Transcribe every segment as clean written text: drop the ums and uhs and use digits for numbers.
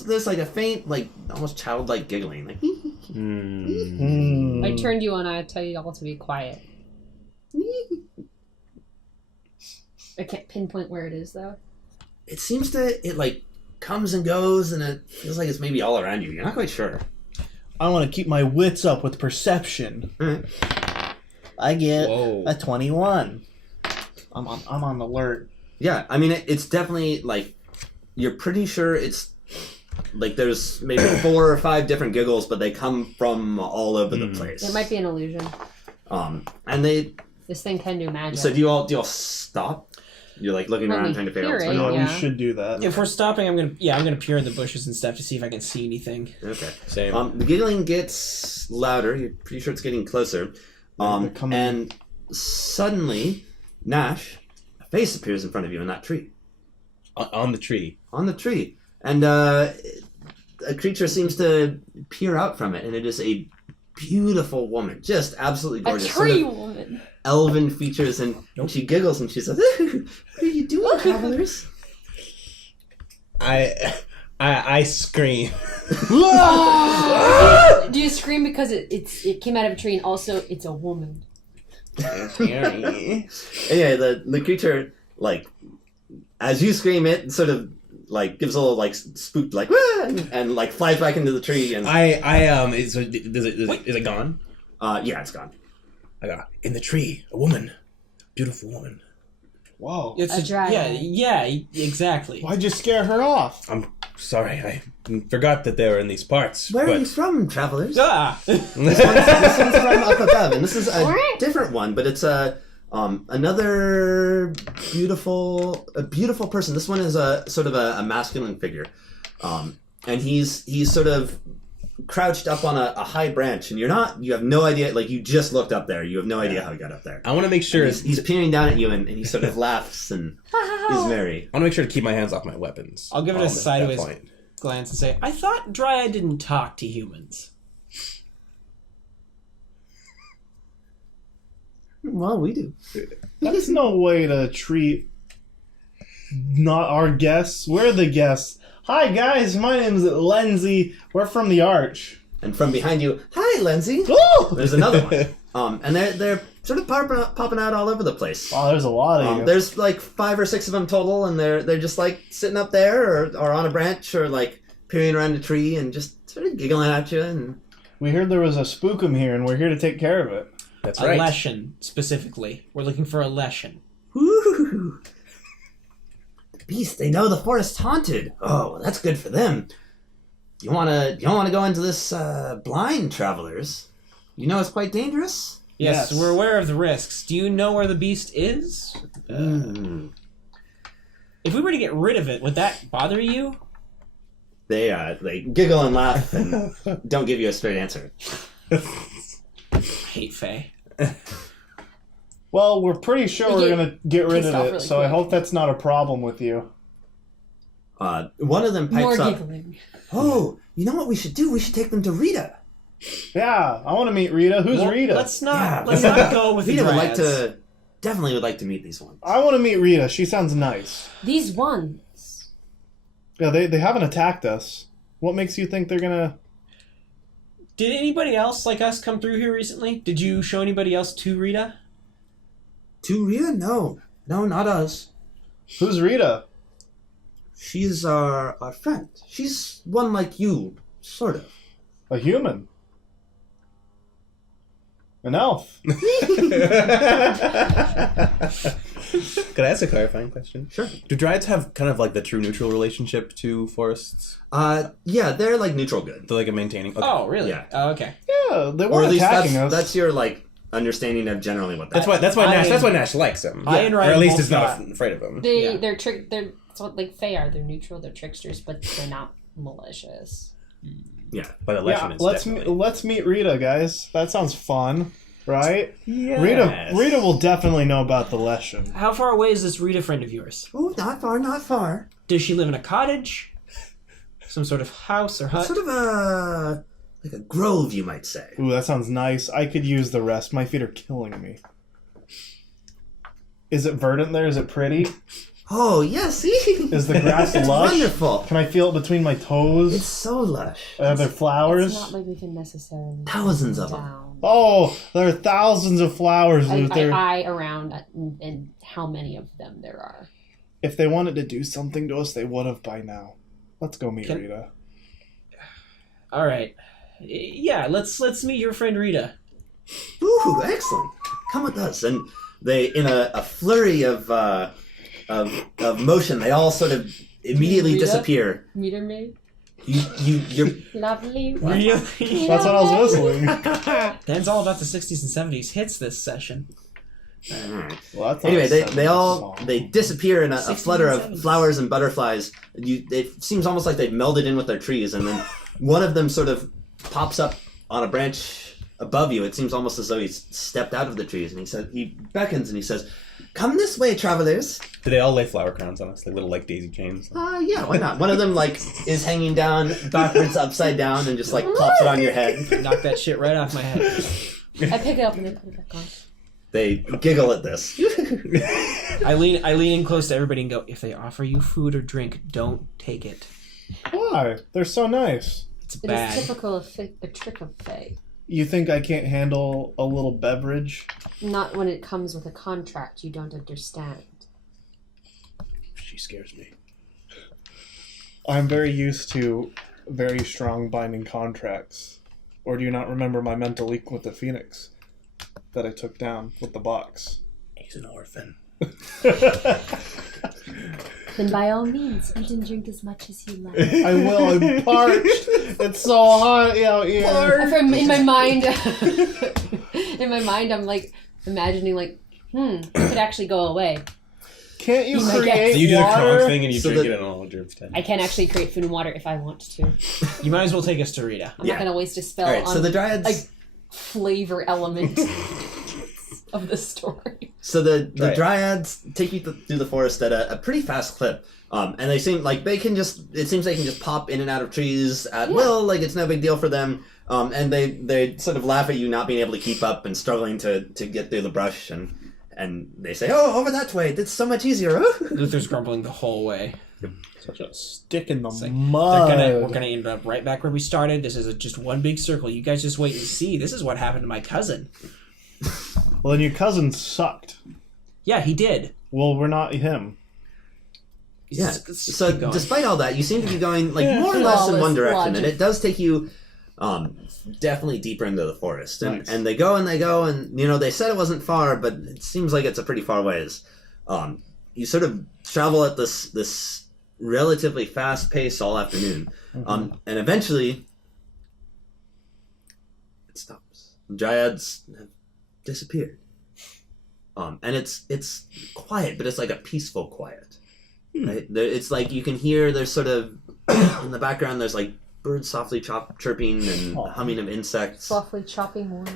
there's like a faint, like almost childlike giggling. Like, I turned you on. I tell you all to be quiet. I can't pinpoint where it is though. It seems it like comes and goes, and it feels like it's maybe all around you. You're not quite sure. I want to keep my wits up with perception. I get a 21. I'm on alert. Yeah, I mean it's definitely like you're pretty sure it's like there's maybe 4 or 5 different giggles, but they come from all over the place. It might be an illusion. And this thing can do magic. So do you all stop? You're like looking around trying to figure out what's going on. We should do that. If we're stopping, I'm gonna peer in the bushes and stuff to see if I can see anything. Okay. Same. The giggling gets louder. You're pretty sure it's getting closer. And suddenly, Gnash, a face appears in front of you in that tree. On the tree. On the tree. And a creature seems to peer out from it, and it is a beautiful woman. Just absolutely gorgeous. A tree woman. Elven features, and she giggles and she says, "What are you doing, travelers?" I scream. Do you scream because it came out of a tree and also it's a woman? Anyway, the creature, like, as you scream, it sort of like gives a little like spooked like and like flies back into the tree. And is it gone? Yeah, it's gone. I got in the tree a woman, beautiful woman. Whoa. It's a dragon. Yeah, exactly. Why'd you scare her off? I'm sorry, I forgot that they were in these parts. Where are you from, travelers? This one's from up above, and this is a different one, but it's another beautiful person. This one is a sort of a masculine figure, and he's sort of crouched up on a high branch, and you have no idea. Like, you just looked up there, you have no idea how he got up there. I want to make sure he's peering down at you, and he sort of laughs and is merry. I want to make sure to keep my hands off my weapons. I'll give it a sideways glance and say, I thought Dryad didn't talk to humans. Well, we do. That's no way to treat not our guests. We're the guests. Hi guys, my name's Lindsey. We're from the Arch. And from behind you, hi Lindsey. Oh! There's another one. And they're sort of popping out all over the place. Oh, there's a lot of you. There's like 5 or 6 of them total, and they're just like sitting up there or on a branch or like peering around a tree and just sort of giggling at you. And we heard there was a spookum here, and we're here to take care of it. That's a right. Leshen, specifically. We're looking for a Leshen. Woo! The beast, they know the forest's haunted. Oh, that's good for them. You wanna go into this blind, travelers? You know it's quite dangerous? Yes, we're aware of the risks. Do you know where the beast is? If we were to get rid of it, would that bother you? They giggle and laugh and don't give you a straight answer. I hate Faye. Well, we're pretty sure we're going to get rid of it, really so quick. I hope that's not a problem with you. One of them pipes More up. giggling. Oh, you know what we should do? We should take them to Rita. Yeah, I want to meet Rita. Who's Rita? Let's not go with Rita the would definitely would like to meet these ones. I want to meet Rita. She sounds nice. These ones. Yeah, they haven't attacked us. What makes you think they're going to... Did anybody else like us come through here recently? Did you show anybody else to Rita? To Rita? No, not us. Who's Rita? She's our friend. She's one like you, sort of. A human. An elf. Could I ask a clarifying question? Sure. Do Dryads have kind of like the true neutral relationship to forests? Yeah, they're like neutral good. They're like a maintaining. Okay. Oh, really? Yeah. Oh, okay. Yeah, they Or at weren't least attacking us. that's your like understanding of generally what that That's why Nash likes him. I and or Ryan at least both is not thought- afraid of him. They're that's what like Fae are. They're neutral. They're tricksters, but they're not malicious. Yeah. But election Yeah, is definitely. let's meet Rita, guys. That sounds fun, right? Yes. Rita will definitely know about the Leshen. How far away is this Rita friend of yours? Oh, not far. Does she live in a cottage? Some sort of house or hut? Sort of like a grove, you might say. Ooh, that sounds nice. I could use the rest. My feet are killing me. Is it verdant there? Is it pretty? Oh, yeah, see? Is the grass It's lush? wonderful. Can I feel it between my toes? It's so lush. Are there flowers? It's not like we can necessarily Thousands of them. down. Oh, there are thousands of flowers, I Luther. eye around and how many of them there are. If they wanted to do something to us, they would have by now. Let's go meet Can- Rita. All right. Yeah, let's meet your friend Rita. Ooh, excellent. Come with us. And they, in a flurry of motion, they all sort of immediately Rita? disappear. Meter maid? You're Lovely. Really? That's what I was whistling. Dan's all about the 60s and 70s hits this session. Alright. Well, that's Anyway, not a they all song. they disappear in a 60s flutter and of 70s. flowers and butterflies. It seems almost like they've melded in with their trees, and then one of them sort of pops up on a branch above you. It seems almost as though he's stepped out of the trees, and he beckons and he says, "Come this way, travelers." Do they all lay flower crowns on us, like little like daisy chains? Yeah, why not? One of them is hanging down backwards, upside down, and just plops it on your head. Knock that shit right off my head. I pick it up and then put it back on. They giggle at this. I lean in close to everybody and go, if they offer you food or drink, don't take it. Why? They're so nice. It's It bad. is typical of a trick of Fae. You think I can't handle a little beverage? Not when it comes with a contract you don't understand. She scares me. I'm very used to very strong binding contracts. Or do you not remember my mental leak with the Phoenix that I took down with the box? He's an orphan. Then by all means, eat and drink as much as you like. I will. I'm parched. It's so hot out here. In my mind, I'm imagining it could actually go away. Can't you You might get- create So you do the Kronk water? thing and you So drink the- it and all drip 10. I can actually create food and water if I want to. You might as well take us to Rita. I'm Yeah. not going to waste a spell Alright, on so the dryads... a flavor element of the story. So the Right. dryads take you through the forest at a pretty fast clip, and they seem like they can just. It seems they can just pop in and out of trees at will, like it's no big deal for them. And they sort of laugh at you not being able to keep up and struggling to get through the brush, and they say, "Oh, over that way, that's so much easier." Luther's grumbling the whole way. Such a stick in the It's like, mud. we're gonna end up right back where we started. This is just one big circle. You guys just wait and see. This is what happened to my cousin. Well, then your cousin sucked. Yeah, he did. Well, we're not him. Yeah. Let's So keep going. despite all that, you seem to be going Yeah. more or less in one Flawless direction, and logic. it does take you definitely deeper into the forest. And Nice. and they go, and they said it wasn't far, but it seems like it's a pretty far ways. You sort of travel at this relatively fast pace all afternoon, and eventually it stops. The dryads have disappeared. And it's quiet, but it's like a peaceful quiet. Right? It's like you can hear there's sort of in the background there's like birds softly chirping and Aw. humming of insects. Softly chopping wood.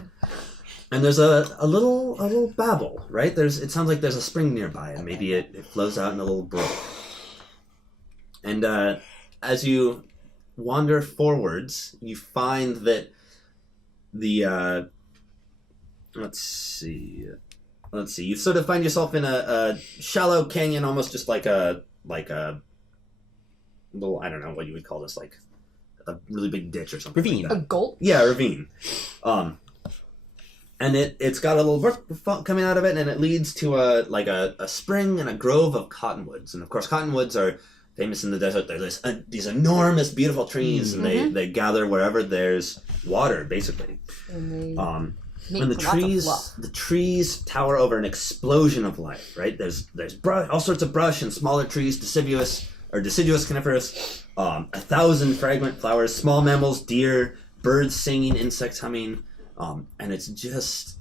And there's a little babble, right? It sounds like there's a spring nearby, and maybe it flows out in a little brook. And as you wander forwards, you find that the let's see, you sort of find yourself in a shallow canyon, almost just like a little, I don't know what you would call this, like a really big ditch or something. Ravine. Like A that. gulp? Yeah, a ravine. And it's got a little brook coming out of it, and it leads to a spring and a grove of cottonwoods. And of course, cottonwoods are famous in the desert. They're these enormous, beautiful trees, and they gather wherever there's water, basically. And they make And lots of the trees tower over an explosion of life. Right? There's brush, all sorts of brush and smaller trees, deciduous coniferous, 1,000 fragrant flowers, small mammals, deer, birds singing, insects humming. And it's just,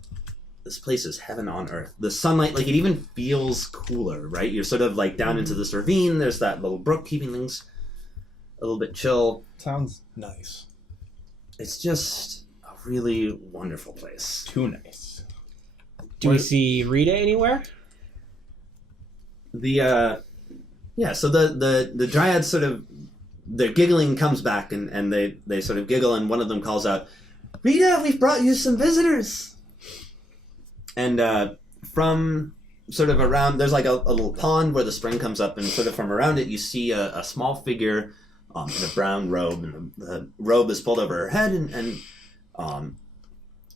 this place is heaven on earth. The sunlight, like, it even feels cooler, right? You're sort of like down into this ravine. There's that little brook keeping things a little bit chill. Sounds nice. It's just a really wonderful place. Too nice. Do we see Rita anywhere? So the dryads sort of, their giggling comes back, and they sort of giggle, and one of them calls out, "Rita, we've brought you some visitors." And from sort of around, there's like a little pond where the spring comes up, and sort of from around it you see a small figure in a brown robe, and the robe is pulled over her head, and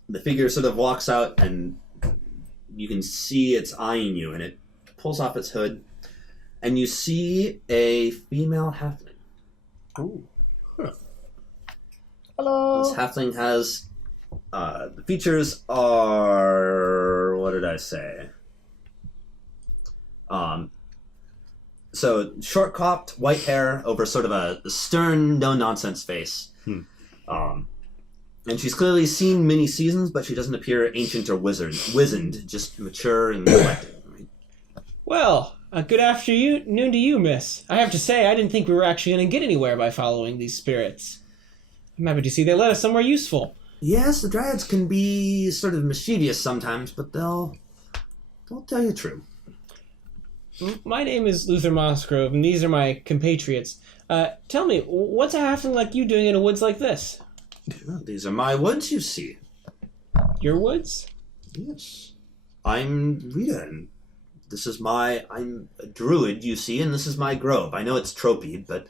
the figure sort of walks out, and you can see it's eyeing you, and it pulls off its hood, and you see a female halfling. Ooh. Huh. Hello. This halfling has the features are, what did I say? So short cropped white hair over sort of a stern, no nonsense face. And she's clearly seen many seasons, but she doesn't appear ancient or wizened, just mature and collected. Well, good afternoon to you, miss. I have to say, I didn't think we were actually going to get anywhere by following these spirits. I'm happy to see they led us somewhere useful. Yes, the dryads can be sort of mischievous sometimes, but they'll tell you true. My name is Luther Mossgrove, and these are my compatriots. Tell me, what's a halfling like you doing in a woods like this? Well, these are my woods, you see. Your woods? Yes. I'm Rita, and I'm a druid, you see, and this is my grove. I know it's tropey, but,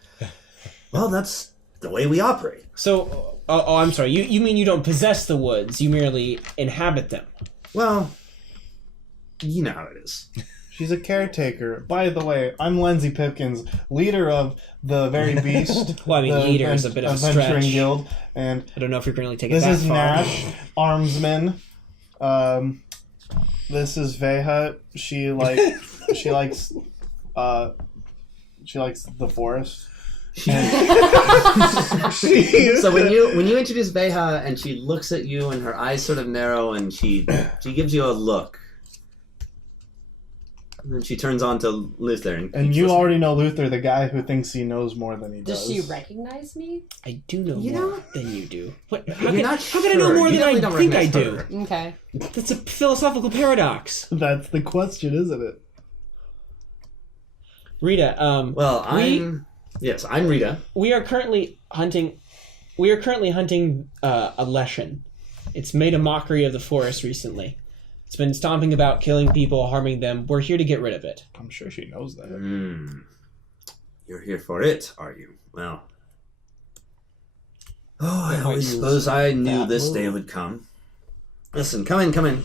well, that's the way we operate. So, I'm sorry, you mean you don't possess the woods, you merely inhabit them? Well, you know how it is. She's a caretaker. By the way, I'm Lindsey Pipkins, leader of the Very Beast. Well, I mean, leader is a bit of a stretch. Adventuring Guild, and I don't know if you're going to take it this that is far. Gnash, armsman. This is Vehya. She likes the forest. So when you introduce Vehya and she looks at you and her eyes sort of narrow and she gives you a look. And then she turns on to Luther. And you listening. already know Luther, the guy who thinks he knows more than he does. Does she recognize me? I do know more than you do. What? How You're can, not how can I know sure. more You than I definitely don't think I recognize do? her. Okay. That's a philosophical paradox. That's the question, isn't it? Rita, Well, I'm Rita. we are currently hunting a Leshen. It's made a mockery of the forest recently. It's been stomping about, killing people, harming them. We're here to get rid of it. I'm sure she knows that. You're here for it, are you? Well. Oh, I always suppose I knew this day would come. Listen, come in.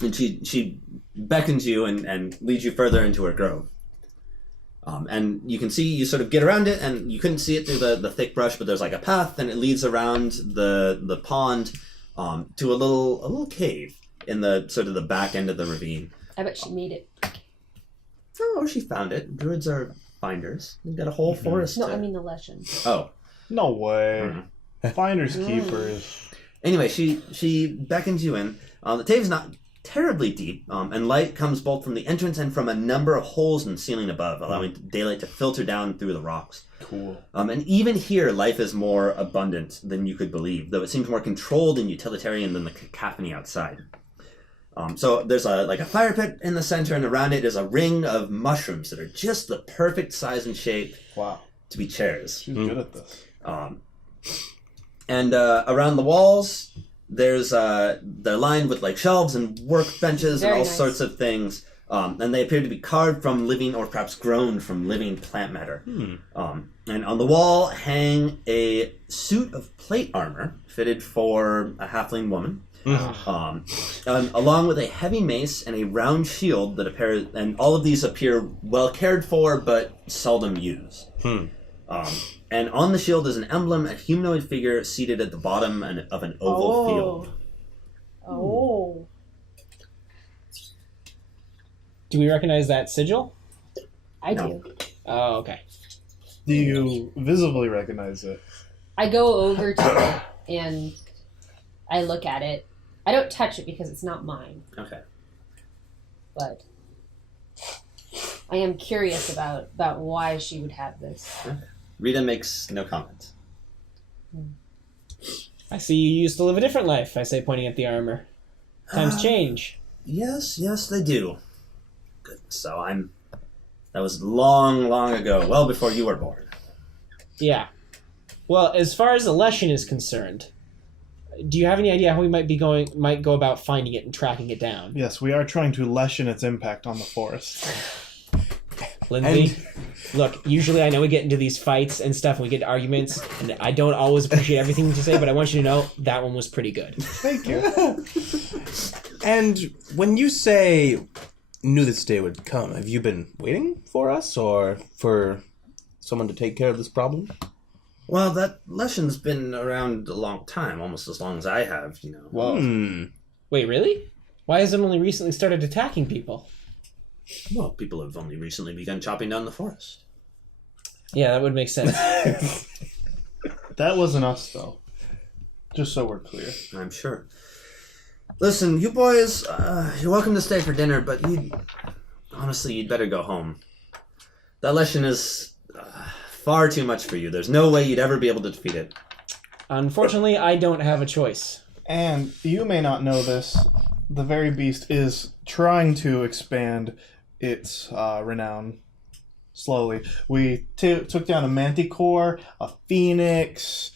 And she beckons you and leads you further into her grove. And you can see, you sort of get around it, and you couldn't see it through the thick brush, but there's like a path, and it leads around the pond to a little cave in the sort of the back end of the ravine. I bet she made it. Oh, she found it. Druids are finders. They've got a whole forest. No, I mean the Leshen. Oh. No way. Finders keepers. Anyway, she beckons you in. The cave's not terribly deep, and light comes both from the entrance and from a number of holes in the ceiling above, allowing daylight to filter down through the rocks. Cool. And even here, life is more abundant than you could believe, though it seems more controlled and utilitarian than the cacophony outside. So there's a fire pit in the center, and around it is a ring of mushrooms that are just the perfect size and shape Wow. to be chairs. She's good at this. And around the walls, they're lined with like shelves and workbenches and Very all nice. sorts of things. And they appear to be carved from living or perhaps grown from living plant matter. And on the wall hang a suit of plate armor fitted for a halfling woman. Along with a heavy mace and a round shield that appear, and all of these appear well cared for but seldom used. And on the shield is an emblem, a humanoid figure seated at the bottom of an oval field. Oh. Do we recognize that sigil? I No. do. Oh, okay. Do you visibly recognize it? I go over to it and I look at it. I don't touch it because it's not mine, Okay. but I am curious about why she would have this. Rita makes no comment. I see you used to live a different life, I say, pointing at the armor. Times change. Yes, they do. Goodness, so that was long, long ago, well before you were born. Yeah. Well, as far as the Leshen is concerned, Do you have any idea how we might go about finding it and tracking it down? Yes, we are trying to lessen its impact on the forest. Lindsey, look, usually I know we get into these fights and stuff and we get into arguments, and I don't always appreciate everything you say, but I want you to know that one was pretty good. Thank you. And when you say knew this day would come, have you been waiting for us or for someone to take care of this problem? Well, that Leshen's been around a long time, almost as long as I have, you know. Whoa. Wait, really? Why has it only recently started attacking people? Well, people have only recently begun chopping down the forest. Yeah, that would make sense. That wasn't us, though. Just so we're clear. I'm sure. Listen, you boys, you're welcome to stay for dinner, but honestly, you'd better go home. That Leshen is far too much for you. There's no way you'd ever be able to defeat it. Unfortunately, I don't have a choice. And you may not know this, the very beast is trying to expand its renown slowly. We took down a manticore, a phoenix,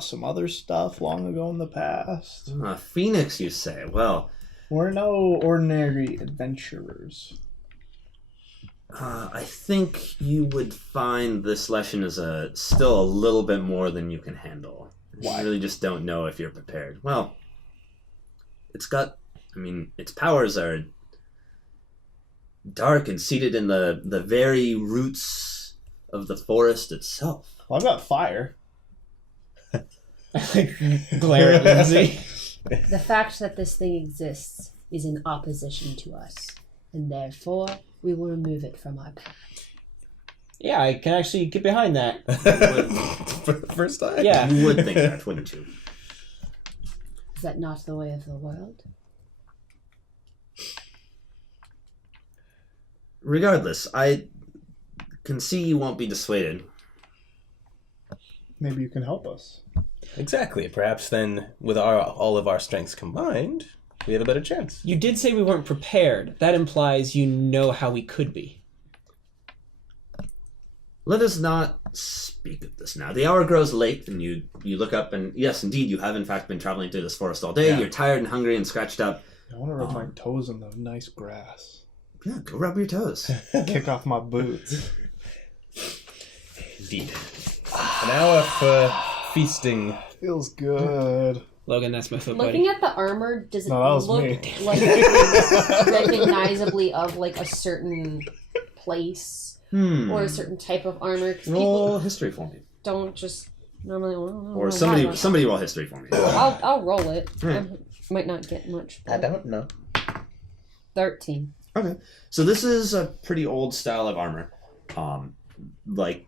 some other stuff long ago in the past. Phoenix, you say? Well, We're no ordinary adventurers. I think you would find this Leshen is still a little bit more than you can handle. Why? I really just don't know if you're prepared. Well, its powers are dark and seated in the very roots of the forest itself. Well, I've got fire. Glare at Lindsey. The fact that this thing exists is in opposition to us, and therefore we will remove it from our path. Yeah, I can actually get behind that. For the first time? Yeah. You would think that, wouldn't you? Is that not the way of the world? Regardless, I can see you won't be dissuaded. Maybe you can help us. Exactly. Perhaps then, with all of our strengths combined, we have a better chance. You did say we weren't prepared. That implies you know how we could be. Let us not speak of this now. The hour grows late, and you look up, and yes, indeed, you have in fact been traveling through this forest all day. Yeah. You're tired and hungry and scratched up. I want to rub my toes in the nice grass. Yeah, go rub your toes. Kick off my boots. Indeed. An hour for feasting. Feels good. Logan, that's my foot Looking buddy. at the armor, does it No, that was look me. like it's recognizably of like a certain place or a certain type of armor? 'Cause Roll people history for me. don't just normally. Or somebody roll history for me. I'll roll it. Right. I might not get much. I don't know. 13. Okay. So this is a pretty old style of armor. Like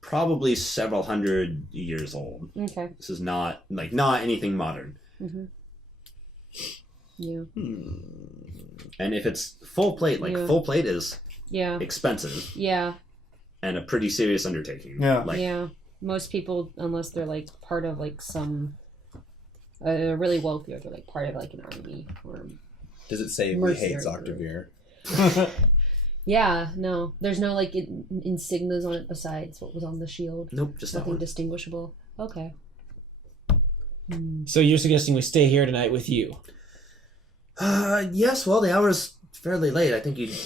probably several hundred years old. Okay. This is not anything modern. Mm-hmm. Yeah. And if it's full plate, Yeah. full plate is Yeah. expensive Yeah. and a pretty serious undertaking. Yeah. Yeah. Most people, unless they're like part of like some really wealthy, or they're like part of like an army or. Does it say we Mercenary hate Octavir? Yeah, no. There's no like insignias on it besides what was on the shield. Nope, just that Nothing one. distinguishable. Okay. So you're suggesting we stay here tonight with you? Yes, well, the hour's fairly late. I think you'd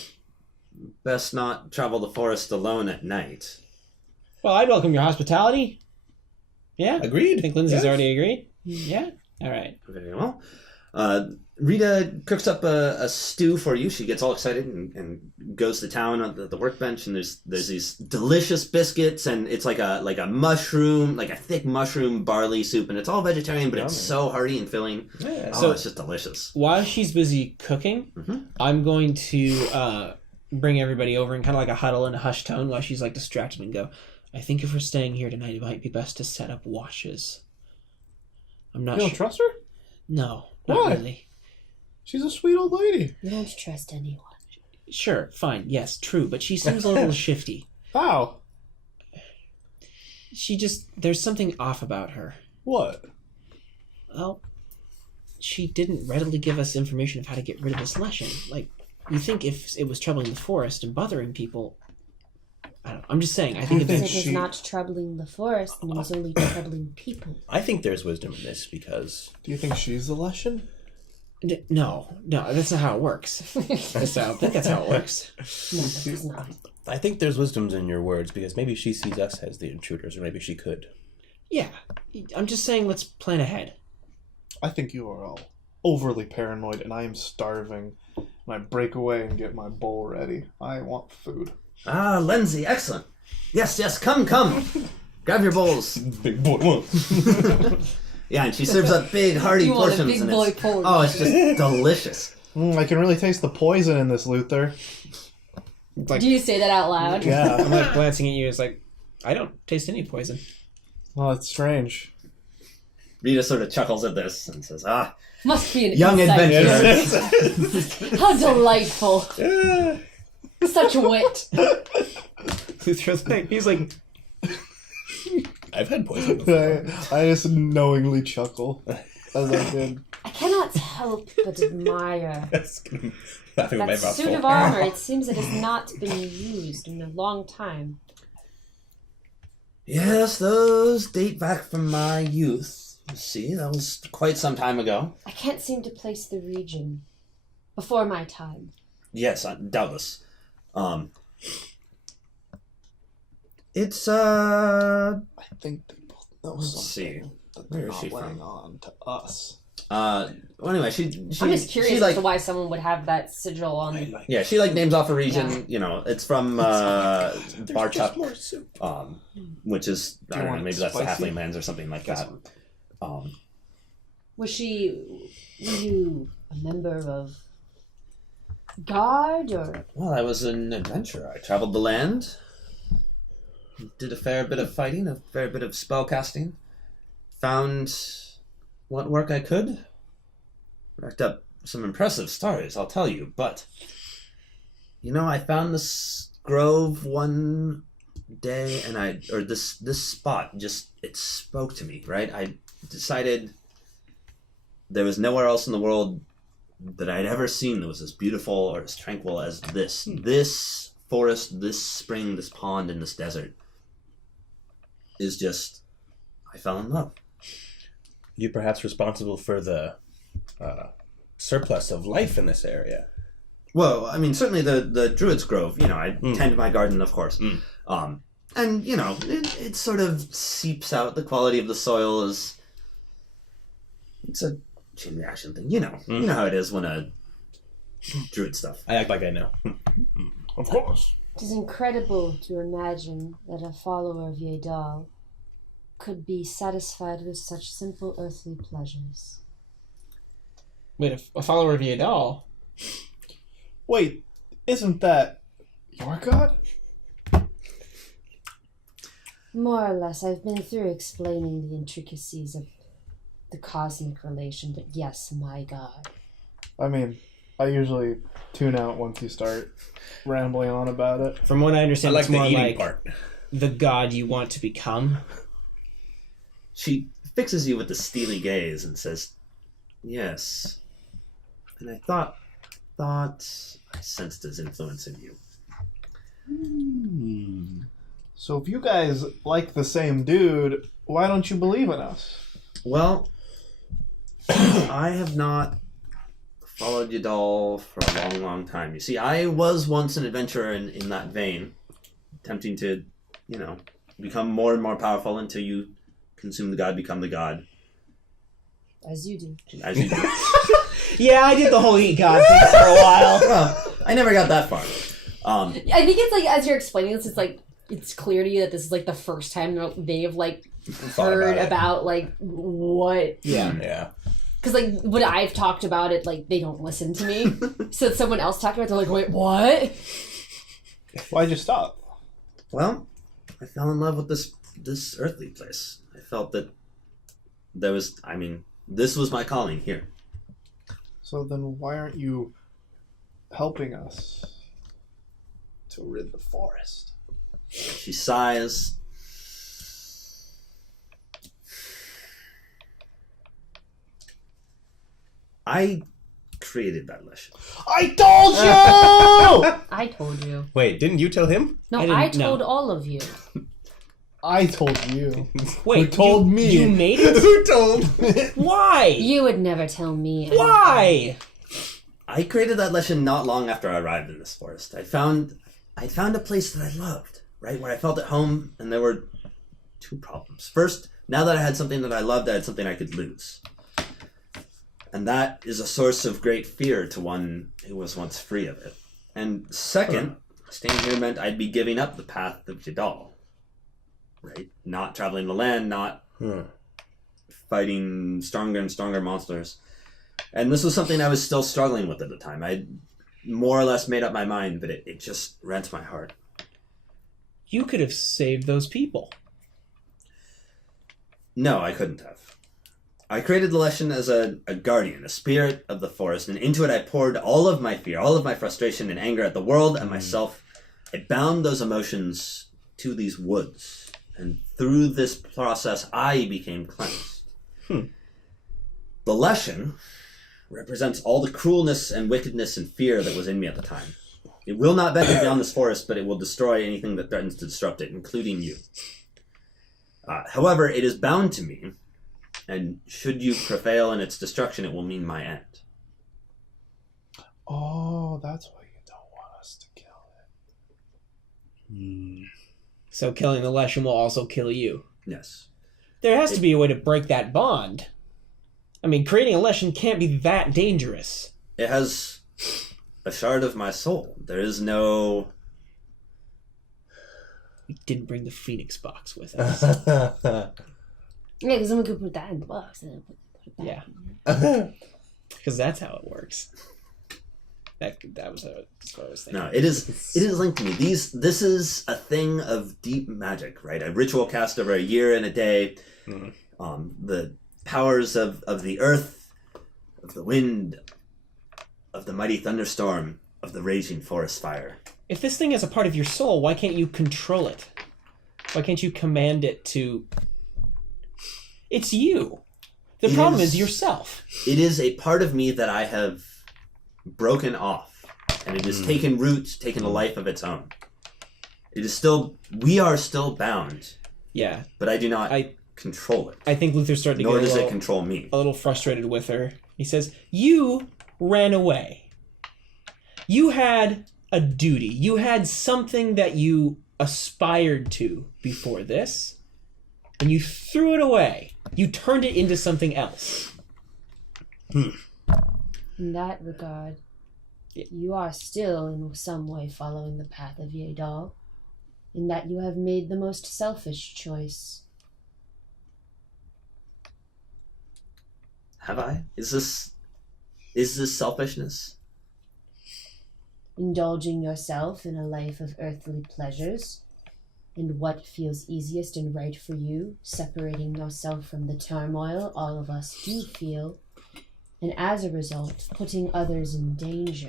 best not travel the forest alone at night. Well, I'd welcome your hospitality. Yeah? Agreed. I think Lindsay's Yes. already agreed. Yeah? All right. Very well. Rita cooks up a stew for you. She gets all excited and goes to town on the workbench, and there's these delicious biscuits, and it's like a mushroom, like a thick mushroom barley soup, and it's all vegetarian, but it's so hearty and filling. Yeah. Oh, So- it's just delicious. While she's busy cooking, I'm going to bring everybody over in kind of like a huddle and a hushed tone while she's like distracted and go, I think if we're staying here tonight, it might be best to set up watches. I'm not You don't sure. trust her? No, not Why? really. She's a sweet old lady. You don't trust anyone. Sure, fine, yes, true, but she seems a little shifty. How? There's something off about her. What? Well, she didn't readily give us information of how to get rid of this Leshen. Like, you think if it was troubling the forest and bothering people, I don't know. I'm just saying. I Do think you if think If it is not troubling the forest, then it is only troubling people. I think there's wisdom in this because Do you think she's the Leshen? no, that's not how it works. I don't think that's how it works. No, it is not. I think there's wisdom in your words because maybe she sees us as the intruders, or maybe she could. Yeah, I'm just saying. Let's plan ahead. I think you are all overly paranoid, and I am starving. And I break away and get my bowl ready. I want food. Ah, Lindsey, excellent. Yes, come. Grab your bowls. Big boy one. Yeah, and she serves up big, hearty You want a portions. big and boy it's, porridge. oh, it's just delicious. I can really taste the poison in this, Luther. Like, Do you say that out loud? Yeah. I'm like glancing at you. It's like I don't taste any poison. Well, it's strange. Rita sort of chuckles at this and says, "Ah, Must be an young inside adventurers." joke. How delightful. Such wit. He's like, I've had poison before. I just knowingly chuckle as I did. I cannot help but admire Laughing with that my mouth suit full. of armor. It seems it has not been used in a long time. Yes, those date back from my youth. You see, that was quite some time ago. I can't seem to place the region before my time. Yes, doubtless. It's I think they both know Let's something see. that Where they're is not she letting from? on to us. well, anyway, she I'm just curious she, as like, to why someone would have that sigil on. yeah, she like names off a region. Yeah. You know, it's from There's just Barchuk, more soup. which is Do I you don't know, want maybe that's the spicy? Halfling lands or something like that. Um, Were you a member of Guard or? well, I was an adventurer. I traveled the land, did a fair bit of fighting, a fair bit of spellcasting, found what work I could, racked up some impressive stories, I'll tell you. But you know, I found this grove one day, and this spot just it spoke to me. Right, I decided there was nowhere else in the world that I'd ever seen that was as beautiful or as tranquil as this. This forest, this spring, this pond, and this desert is just... I fell in love. You perhaps responsible for the surplus of life in this area. Well, I mean, certainly the Druid's Grove, you know, I tend my garden, of course. And, you know, it sort of seeps out. The quality of the soil is... It's a chain reaction thing. You know how it is when a Druid stuff. I act like I know. Of course. It is incredible to imagine that a follower of Yedal could be satisfied with such simple earthly pleasures. wait, a follower of Yedal. Wait, isn't that your god? More or less, I've been through explaining the intricacies of the cosmic relation, but yes, my God. I mean, I usually tune out once you start rambling on about it. From what I I understand, like it's the more eating like part. the god you want to become. She fixes you with a steely gaze and says, "Yes." And I thought I sensed his influence in you. So if you guys like the same dude, why don't you believe in us? Well, I have not followed Yadal for a long, long time. You see, I was once an adventurer in that vein, attempting to, you know, become more and more powerful until you consume the god, become the god. As you do. As you do. Yeah, I did the whole eat god thing for a while. Well, I never got that far. I think it's like, as you're explaining this, it's like, it's clear to you that this is like the first time they've like heard about like what. Yeah. Because like when I've talked about it, like they don't listen to me. So it's someone else talking about it, they're like, wait, what? Why'd you stop? Well, I fell in love with this earthly place. I felt that there was, I mean, this was my calling here. So then why aren't you helping us to rid the forest? She sighs. I created that Leshen. I told you! I told you. Wait, didn't you tell him? No, I I didn't told know. all of you. I told you. Wait, Who told me? You made it? Who told? Why? You would never tell me. Why? I created that Leshen not long after I arrived in this forest. I found a place that I loved, right? Where I felt at home, and there were two problems. First, now that I had something that I loved, I had something I could lose. And that is a source of great fear to one who was once free of it. And second, staying here meant I'd be giving up the path of Jadal. Right? Not traveling the land, not fighting stronger and stronger monsters. And this was something I was still struggling with at the time. I more or less made up my mind, but it just rent my heart. You could have saved those people. No, I couldn't have. I created the Leshen as a guardian, a spirit of the forest, and into it I poured all of my fear, all of my frustration and anger at the world and myself. I bound those emotions to these woods, and through this process I became cleansed. The Leshen represents all the cruelness and wickedness and fear that was in me at the time. It will not venture beyond this forest, but it will destroy anything that threatens to disrupt it, including you. However, it is bound to me, and should you prevail in its destruction, it will mean my end. Oh, that's why you don't want us to kill it. So killing the Leshen will also kill you. Yes. There has to be a way to break that bond. I mean, creating a Leshen can't be that dangerous. It has a shard of my soul. There is no... We didn't bring the Phoenix box with us. Yeah, because someone could put that in the box and then put it back. Yeah. Because that's how it works. That was what I was thinking. No, it is linked to me. This is a thing of deep magic, right? A ritual cast over a year and a day. The powers of the earth, of the wind, of the mighty thunderstorm, of the raging forest fire. If this thing is a part of your soul, why can't you control it? Why can't you command it to... It's you. The problem is yourself. It is a part of me that I have broken off, and it has taken root, taken a life of its own. It is still... We are still bound. Yeah. But I do not control it. I think Luther's starting to Nor get does it control me. A little frustrated with her. He says, you ran away. You had a duty. You had something that you aspired to before this, and you threw it away. You turned it into something else. In that regard, you are still in some way following the path of Yedal, in that you have made the most selfish choice. Have I? Is this selfishness? Indulging yourself in a life of earthly pleasures, and what feels easiest and right for you, separating yourself from the turmoil all of us do feel, and as a result, putting others in danger.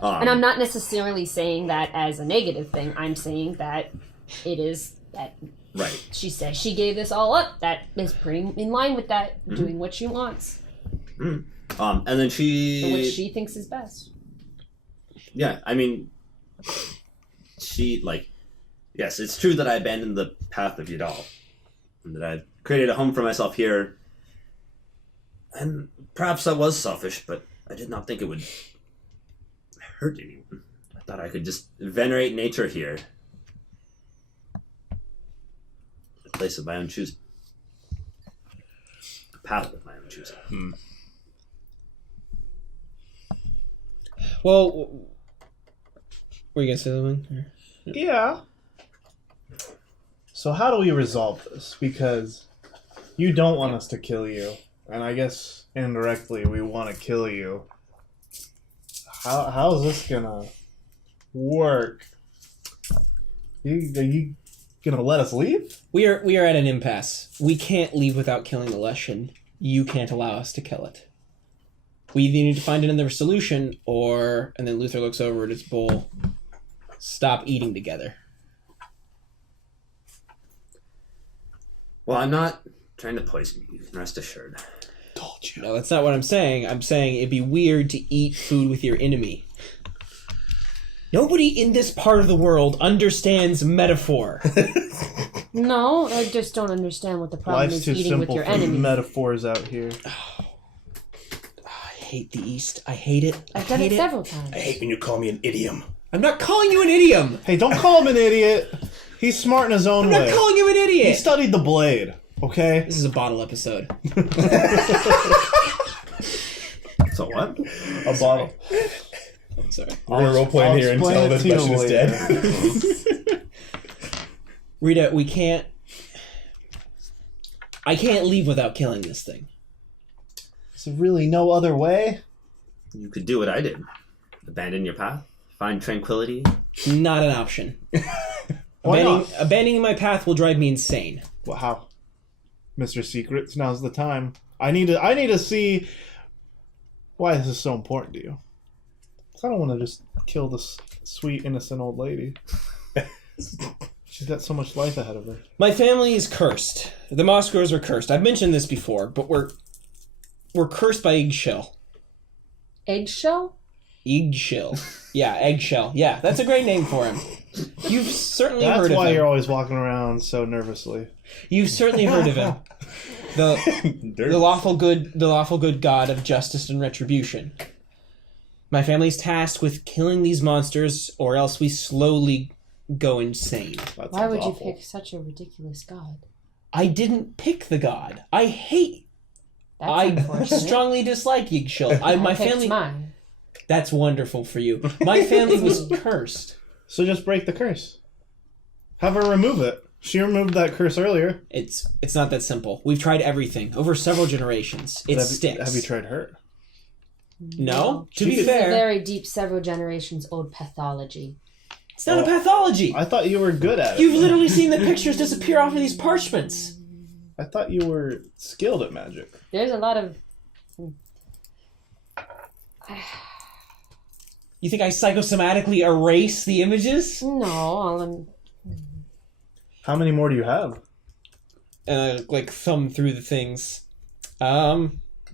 And I'm not necessarily saying that as a negative thing. I'm saying that it is that... Right. She says she gave this all up. That is pretty in line with that, doing what she wants. And then she... Which she thinks is best. Yeah, I mean... She, yes, it's true that I abandoned the path of Yadal, and that I created a home for myself here, and perhaps I was selfish, but I did not think it would hurt anyone. I thought I could just venerate nature here. A place of my own choosing. A path of my own choosing. Well, were you going to say something? Yeah. So how do we resolve this? Because you don't want us to kill you, and I guess indirectly we want to kill you. How's this gonna work? Are you gonna let us leave? We are at an impasse. We can't leave without killing the Leshen. You can't allow us to kill it. We either need to find another solution, or... And then Luther looks over at his bowl. Stop eating together. Well, I'm not trying to poison you. You can rest assured. Told No, that's not what I'm saying. I'm saying it'd be weird to eat food with your enemy. Nobody in this part of the world understands metaphor. No, I just don't understand what the problem Life's is too eating with simple your for enemy. metaphors out here. I hate the East. I hate it. I've done it several times. I hate when you call me an idiom. I'm not calling you an idiom. Hey, don't call him an idiot. He's smart in his own I'm way. not calling you an idiot. He studied the blade, okay? This is a bottle episode. So what? A bottle. I'm sorry. We're role playing here until explain this it to question you is later. dead. Rita, we can't... I can't leave without killing this thing. Is there really no other way? You could do what I did. Abandon your path. Find tranquility. Not an option. Why not? Abandoning my path will drive me insane. Well, how? Mr. Secrets, now's the time. I need to see why this is so important to you. 'Cause I don't want to just kill this sweet, innocent old lady. She's got so much life ahead of her. My family is cursed. The Mossgroves are cursed. I've mentioned this before, but we're cursed by eggshell. Eggshell? Eggshell. Yeah, eggshell. Yeah, that's a great name for him. You've certainly That's heard of why him. you're always walking around so nervously. You've certainly heard of him. The lawful good god of justice and retribution. My family's tasked with killing these monsters, or else we slowly go insane. That Why sounds would you awful. pick such a ridiculous god? I didn't pick the god. I hate. That's I unfortunate. strongly dislike eggshell. My picked family. mine. That's wonderful for you. My family was cursed. So just break the curse. Have her remove it. She removed that curse earlier. It's not that simple. We've tried everything over several generations. It sticks. Have you tried her? No. To be It's a fair, very deep, several generations old pathology. it's not a pathology. I thought you were good at it. You've literally seen the pictures disappear off of these parchments. I thought you were skilled at magic. There's a lot of... You think I psychosomatically erase the images? No, all of... How many more do you have? Like thumb through the things. Not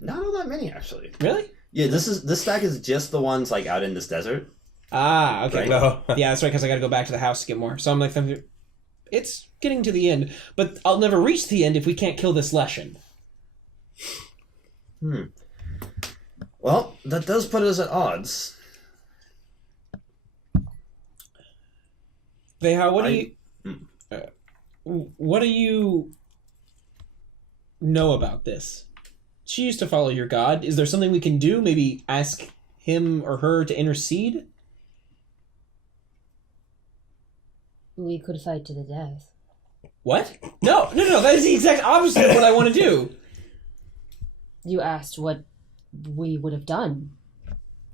all that many, actually. Really? Yeah, this stack is just the ones like out in this desert. Ah, okay. Right. Well, yeah, that's right, because I gotta go back to the house to get more. So I'm like, it's getting to the end, but I'll never reach the end if we can't kill this Leshen. Well, that does put us at odds. Vehya, what do you know about this? She used to follow your god. Is there something we can do? Maybe ask him or her to intercede? We could fight to the death. What? No. That is the exact opposite of what I want to do. You asked what we would have done.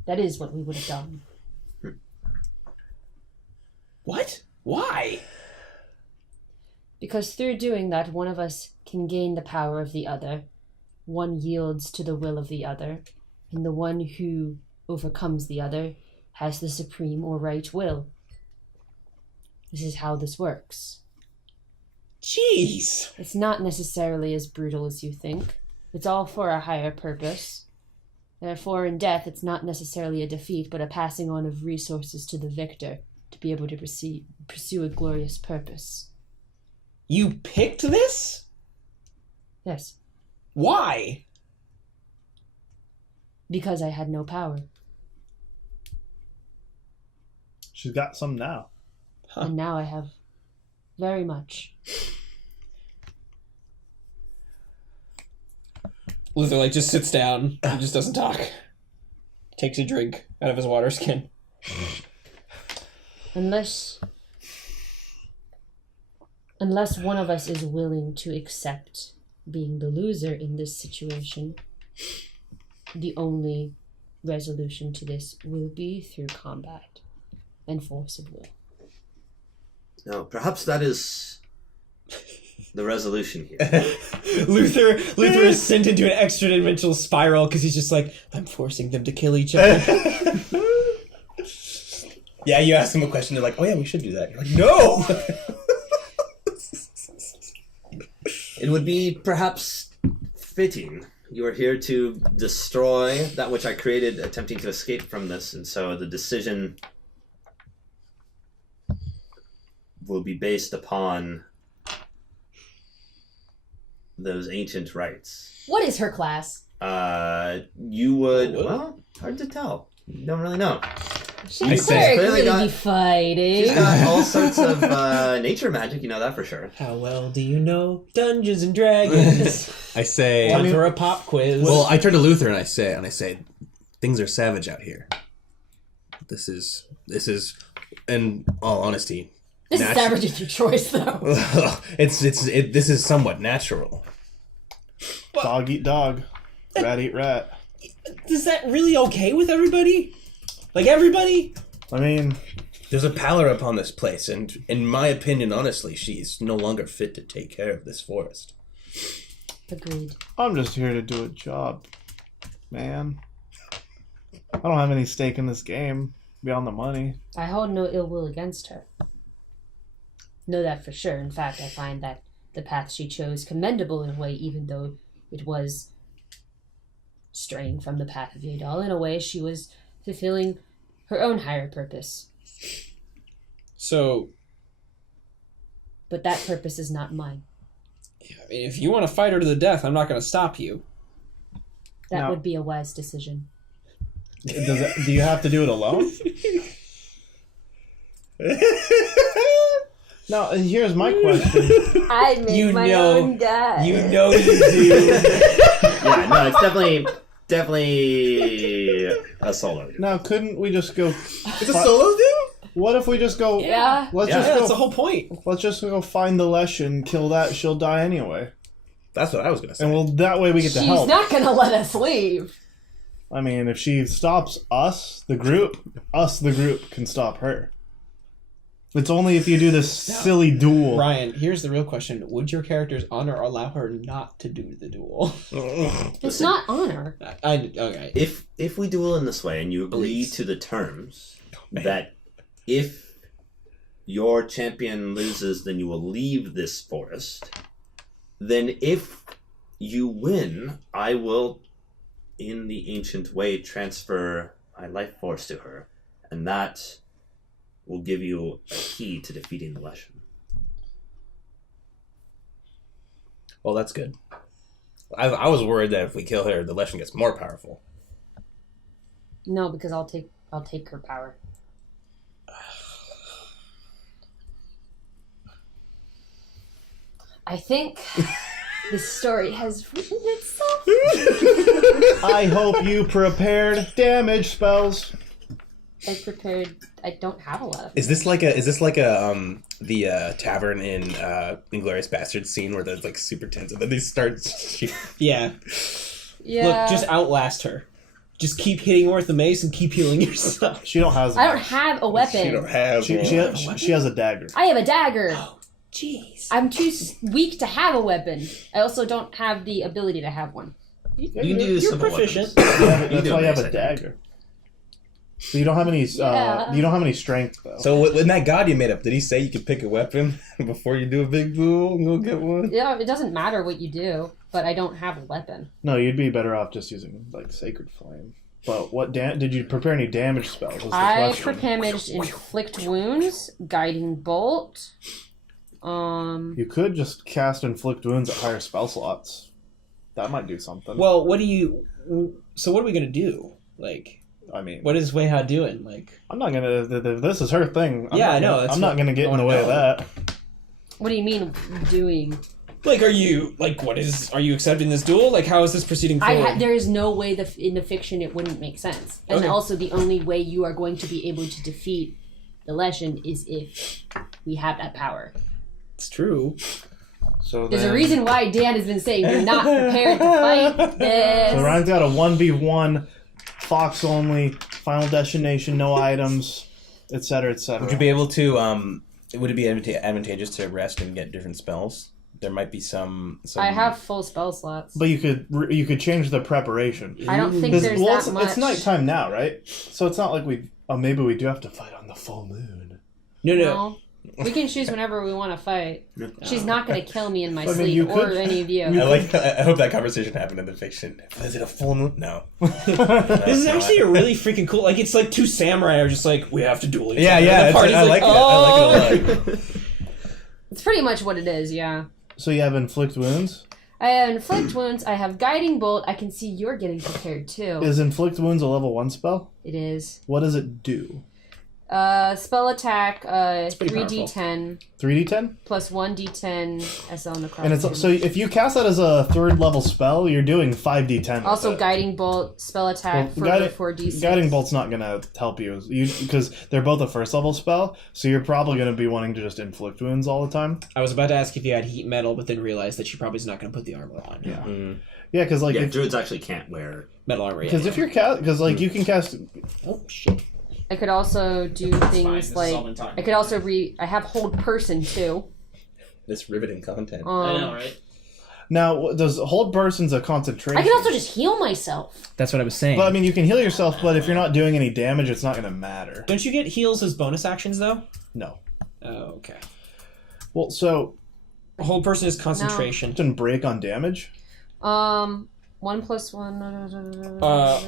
That is what we would have done. What? Why? Because through doing that, one of us can gain the power of the other. One yields to the will of the other, and the one who overcomes the other has the supreme or right will. This is how this works. Jeez. It's not necessarily as brutal as you think. It's all for a higher purpose. Therefore, in death, it's not necessarily a defeat, but a passing on of resources to the victor to be able to pursue a glorious purpose. You picked this? Yes, Why? because I had no power. She's got some now. And now I have very much. Luther just sits down and just doesn't talk. Takes a drink out of his water skin. Unless one of us is willing to accept being the loser in this situation, the only resolution to this will be through combat and force of will. No, perhaps that is the resolution here. Luther is sent into an extra-dimensional spiral because he's just like, I'm forcing them to kill each other. Yeah, you ask them a question, they're like, oh yeah, we should do that. You're like, no! It would be perhaps fitting, You are here to destroy that which I created, attempting to escape from this, and so the decision will be based upon those ancient rites. What is her class? You would... Well, hard to tell. You don't really know. She's clearly really got- be fighting. She's got all sorts of nature magic, you know that for sure. How well do you know Dungeons and Dragons? I say. Time for a pop quiz. Well, I turn to Luther and I say, things are savage out here. This is, in all honesty, This is savage is your choice, though. this is somewhat natural. Dog eat dog. Rat eat rat. Is that really okay with everybody? Like everybody? I mean, There's a pallor upon this place, and in my opinion, honestly, she's no longer fit to take care of this forest. Agreed. I'm just here to do a job, man. I don't have any stake in this game beyond the money. I hold no ill will against her. Know that for sure. In fact, I find that the path she chose commendable in a way, even though it was straying from the path of Yadal. In a way, she was fulfilling her own higher purpose. So, But that purpose is not mine. I mean, if you want to fight her to the death, I'm not going to stop you. That No. would be a wise decision. Do you have to do it alone? Now, and here's my question. I made You my know- own guy. You know you do. Yeah, no, it's definitely a solo. Now, couldn't we just go... It's a solo thing? What if we just go... Yeah. Let's Yeah, just That's go... the whole point. Let's just go find the Leshen, kill that, she'll die anyway. That's what I was gonna say. And that way we get to She's help. not gonna let us leave. I mean, if she stops us, the group can stop her. It's only if you do this silly duel. Ryan, here's the real question. Would your character's honor allow her not to do the duel? It's not honor. Okay. If we duel in this way and you agree Please. to the terms that if your champion loses, then you will leave this forest, then if you win, I will, in the ancient way, transfer my life force to her, and that will give you a key to defeating the Leshen. Well, that's good. I was worried that if we kill her, the Leshen gets more powerful. No, because I'll take her power. I think this story has written itself. I hope you prepared damage spells. I don't have a lot of. Is this like a the tavern in Inglourious Bastards scene where there's like super tense and then they start Yeah. Yeah. Look, just outlast her. Just keep hitting her with the mace and keep healing yourself. She don't have. I don't have a weapon. She don't have She has a dagger. I have a dagger. Oh, jeez. I'm too weak to have a weapon. I also don't have the ability to have one. You can do You're simple proficient. weapons. That's do why you have mace, a I think. dagger. So you don't have any. Yeah. You don't have any strength though. So when that god you made up, did he say you could pick a weapon before you do a big duel and go get one? Yeah, it doesn't matter what you do, but I don't have a weapon. No, you'd be better off just using like Sacred Flame. But what did you prepare any damage spells? Was the I question. prepared inflict wounds, guiding bolt. You could just cast inflict wounds at higher spell slots. That might do something. Well, what are we gonna do? Like, I mean, what is Vehya doing? Like, I'm not gonna. This is her thing. Yeah, I know, Gonna, that's I'm not what gonna get in the way of I that. What do you mean doing? are you accepting this duel? Like, how is this proceeding forward? There is no way in the fiction it wouldn't make sense. And Okay. also, the only way you are going to be able to defeat the Leshen is if we have that power. It's true. So There's then, a reason why Dan has been saying you're not prepared to fight this. So Ryan's got a 1v1, Fox only, Final Destination, no items, etc., etc. Would you be able to? Would it be advantageous to rest and get different spells? There might be some. I have full spell slots. But you could change the preparation. I don't think 'Cause, there's well, that much. it's nighttime now, right? So it's not like we. Oh, maybe we do have to fight on the full moon. No. We can choose whenever we want to fight. She's not going to kill me in my I mean, sleep you or could- any of you. I hope that conversation happened in the fiction. Is it a full moon? No. This is actually a really freaking cool. Like, it's like two samurai are just like, we have to duel each Yeah, other. yeah. And the party's I like it. I like it a lot. It's pretty much what it is, yeah. So you have inflict wounds. I have inflict wounds. I have guiding bolt. I can see you're getting prepared too. Is inflict wounds a level 1 spell? It is. What does it do? Spell attack. pretty 3d10 3d10? plus 1d10 SL necrotic. And it's so if you cast that as a 3rd level spell, you're doing 5d10. with Also, it. guiding bolt, spell attack for guiding, 4d6. Guiding bolt's not gonna help you because they're both a 1st level spell. So you're probably gonna be wanting to just inflict wounds all the time. I was about to ask if you had heat metal, but then realized that she probably is not going to put the armor on. Yeah. Mm. Yeah, because like Yeah, druids actually can't wear. Metal armor. Yeah. because if you're because like you can cast. Oh shit. I could also do things like I could also I have hold person too. This riveting content. right? Now, does hold person's a concentration? I can also just heal myself. That's what I was saying. But I mean, you can heal yourself, but if you're not doing any damage, it's not gonna matter. Don't you get heals as bonus actions though? No. Oh, okay. Well, so Hold person is concentration. didn't break on damage. 1 plus 1.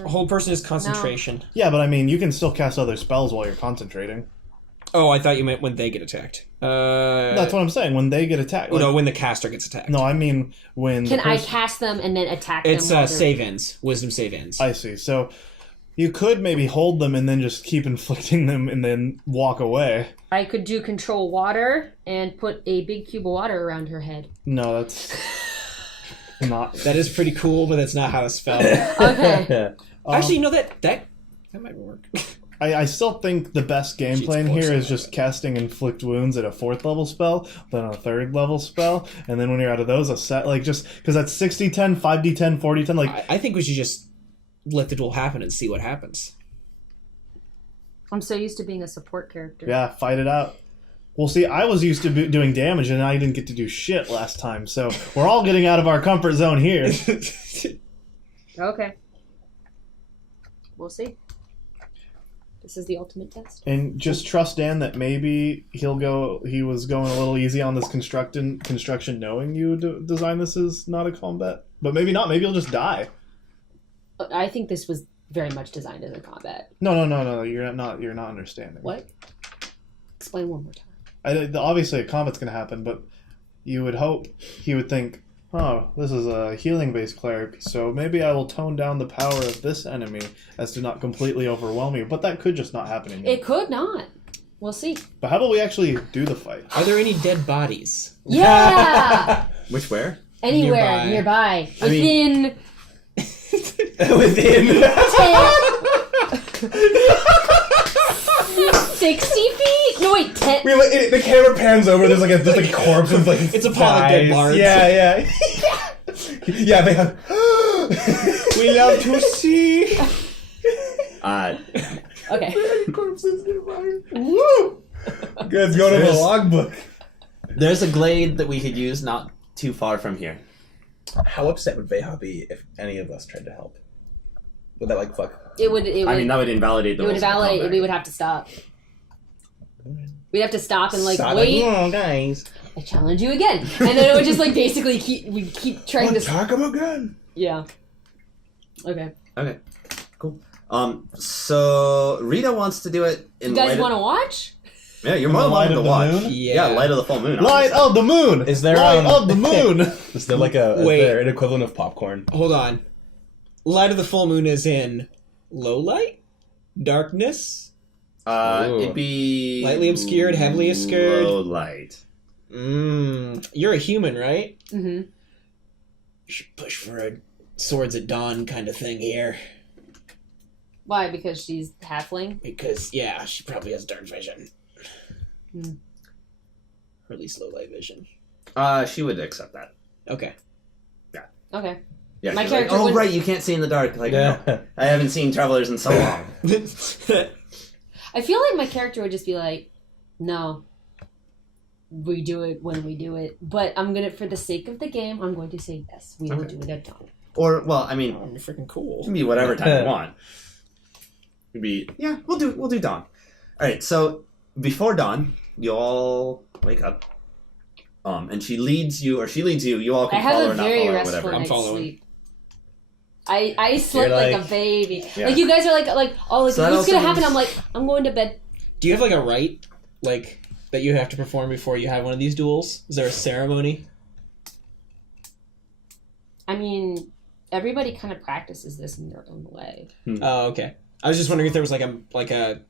Hold person is concentration. Yeah, but I mean, you can still cast other spells while you're concentrating. Oh, I thought you meant when they get attacked. That's what I'm saying. When they get attacked. No, when the caster gets attacked. No, I mean when. Can I cast them and then attack them? It's while they're- save ends. Wisdom save ends. I see. So you could maybe hold them and then just keep inflicting them and then walk away. I could do control water and put a big cube of water around her head. No, that's not. That is pretty cool, but that's not how it's spelled. Okay. Actually, you know that might work. I still think the best game She's plan here forcing is it. just casting inflict wounds at a 4th level spell, then a 3rd level spell, and then when you're out of those, a set like just because that's 60-10, 5d10, 40-10. Like I think we should just let the duel happen and see what happens. I'm so used to being a support character. yeah, fight it out. Well, see, I was used to doing damage, and I didn't get to do shit last time, so we're all getting out of our comfort zone here. Okay. We'll see. This is the ultimate test. And just trust Dan that maybe he was going a little easy on this construction knowing you design this as not a combat. But maybe not. Maybe you'll just die. I think this was very much designed as a combat. No. You're not understanding. What? Explain one more time. Obviously, a combat's going to happen, but you would hope he would think, oh, this is a healing-based cleric, so maybe I will tone down the power of this enemy as to not completely overwhelm you. But that could just not happen in It could not. We'll see. But how about we actually do the fight? Are there any dead bodies? Yeah! Which where? Anywhere nearby. I mean- Within Within. 60 feet? No, wait, 10. The camera pans over. There's like a corpse with like It's a pile of dead bards. Yeah. Yeah, they have. We love to see. Okay. Corpses nearby. Woo! Good, go to the There's- logbook. There's a glade that we could use not too far from here. How upset would Vehya be if any of us tried to help? Would that fuck? It would. I mean, that would invalidate the It would rules of validate. combat. We would have to stop. We'd have to stop and Stop wait. oh, guys. I challenge you again, and then it would just basically keep trying to. Attack him again. Yeah. Okay. Okay, cool. So Rita wants to do it in You guys light want to of, watch? Yeah, you're more than Light welcome to of the watch. moon? Yeah, light of the full moon. Light of the moon! Is there, Light of the moon! Is there is there an equivalent of popcorn? Hold on. Light of the full moon is in low light, darkness. Ooh. It'd be Lightly obscured, heavily obscured. Low light. You're a human, right? Mm-hmm. You should push for a swords at dawn kind of thing here. Why? Because she's halfling. Because, yeah, she probably has dark vision. Hmm. Or at least low light vision. She would accept that. Okay. Okay. Yeah, My she's like, character oh, wouldn't- right, you can't see in the dark. Like, Yeah. no, I haven't seen Travelers in so long. I feel like my character would just be like, no. We do it when we do it. But for the sake of the game, I'm going to say yes. We will Okay. do it at dawn. Or, well, I mean, Oh, you're freaking it cool. can be whatever time you want. It'd be, yeah, we'll do dawn. All right, so before dawn, you all wake up. And she leads you. You all can I have follow a or not very follow or restful whatever. I'm night's following. sleep. I slept You're like like- a baby. Yeah. Like you guys are like oh like So that what's also gonna happen? means- I'm like I'm going to bed. Do you have like a rite, like that you have to perform before you have one of these duels? Is there a ceremony? I mean, everybody kind of practices this in their own way. Oh, okay. I was just wondering if there was like a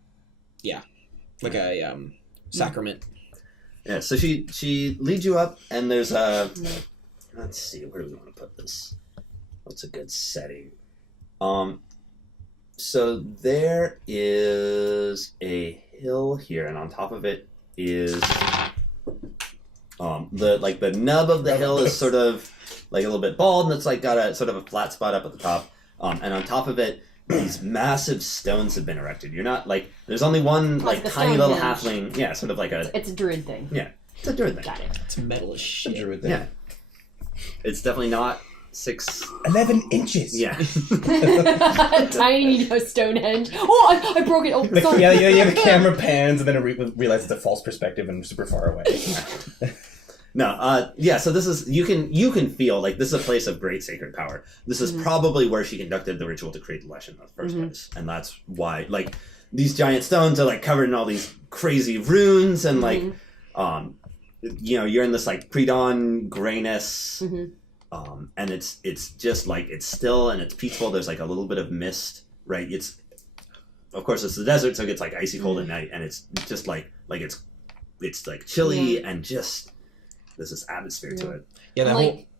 sacrament. Yeah, so she leads you up, and there's a. Let's see, where do we want to put this? What's a good setting? So there is a hill here, and on top of it is the nub of the hill is sort of like a little bit bald, and it's like got a sort of a flat spot up at the top. And on top of it, these massive stones have been erected. You're not like there's only one Like the tiny little Stonehenge. halfling. Yeah, sort of like a It's a druid thing. it's a druid thing. Got it. It's metal as shit. Druid thing. Yeah, it's definitely not 6. 11 inches. Yeah. Tiny Stonehenge. Oh, I broke it. Oh, sorry. Yeah, the camera pans and then it realizes it's a false perspective and super far away. No, so this is you can feel like this is a place of great sacred power. This is probably where she conducted the ritual to create the Leshen in the first place, and that's why like these giant stones are like covered in all these crazy runes and like you're in this like pre-dawn grayness, and it's just like it's still and it's peaceful. There's like a little bit of mist, right? It's of course it's the desert, so it gets like icy cold at night, and it's just like it's like chilly and just. There's this atmosphere to it. Yeah,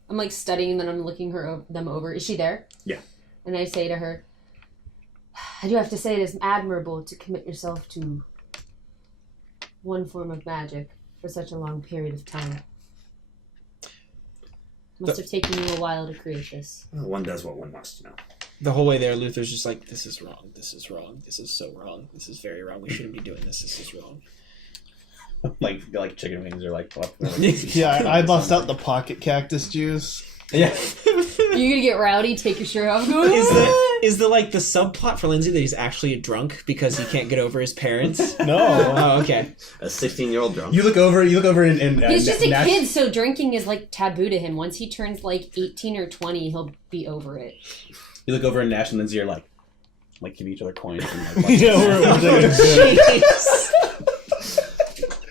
I'm like studying, and then I'm looking them over. Is she there? Yeah. And I say to her, I do have to say it is admirable to commit yourself to one form of magic for such a long period of time. Must have taken you a while to create this. Well, one does what one must, the whole way there, Luther's just like, this is wrong. This is wrong. This is so wrong. This is very wrong. We shouldn't be doing this. This is wrong. like chicken wings or like Yeah, I bust out the pocket cactus juice. yeah. You're gonna get rowdy, take your shirt off. Go, Is the like the subplot for Lindsey that he's actually a drunk because he can't get over his parents? No. Oh, okay. A 16-year-old drunk. You look over and He's just a Gnash- kid, so drinking is like taboo to him. Once he turns like 18 or 20, he'll be over it. You look over and Gnash and Lindsey are like give each other coins and like Yeah, we're doing good.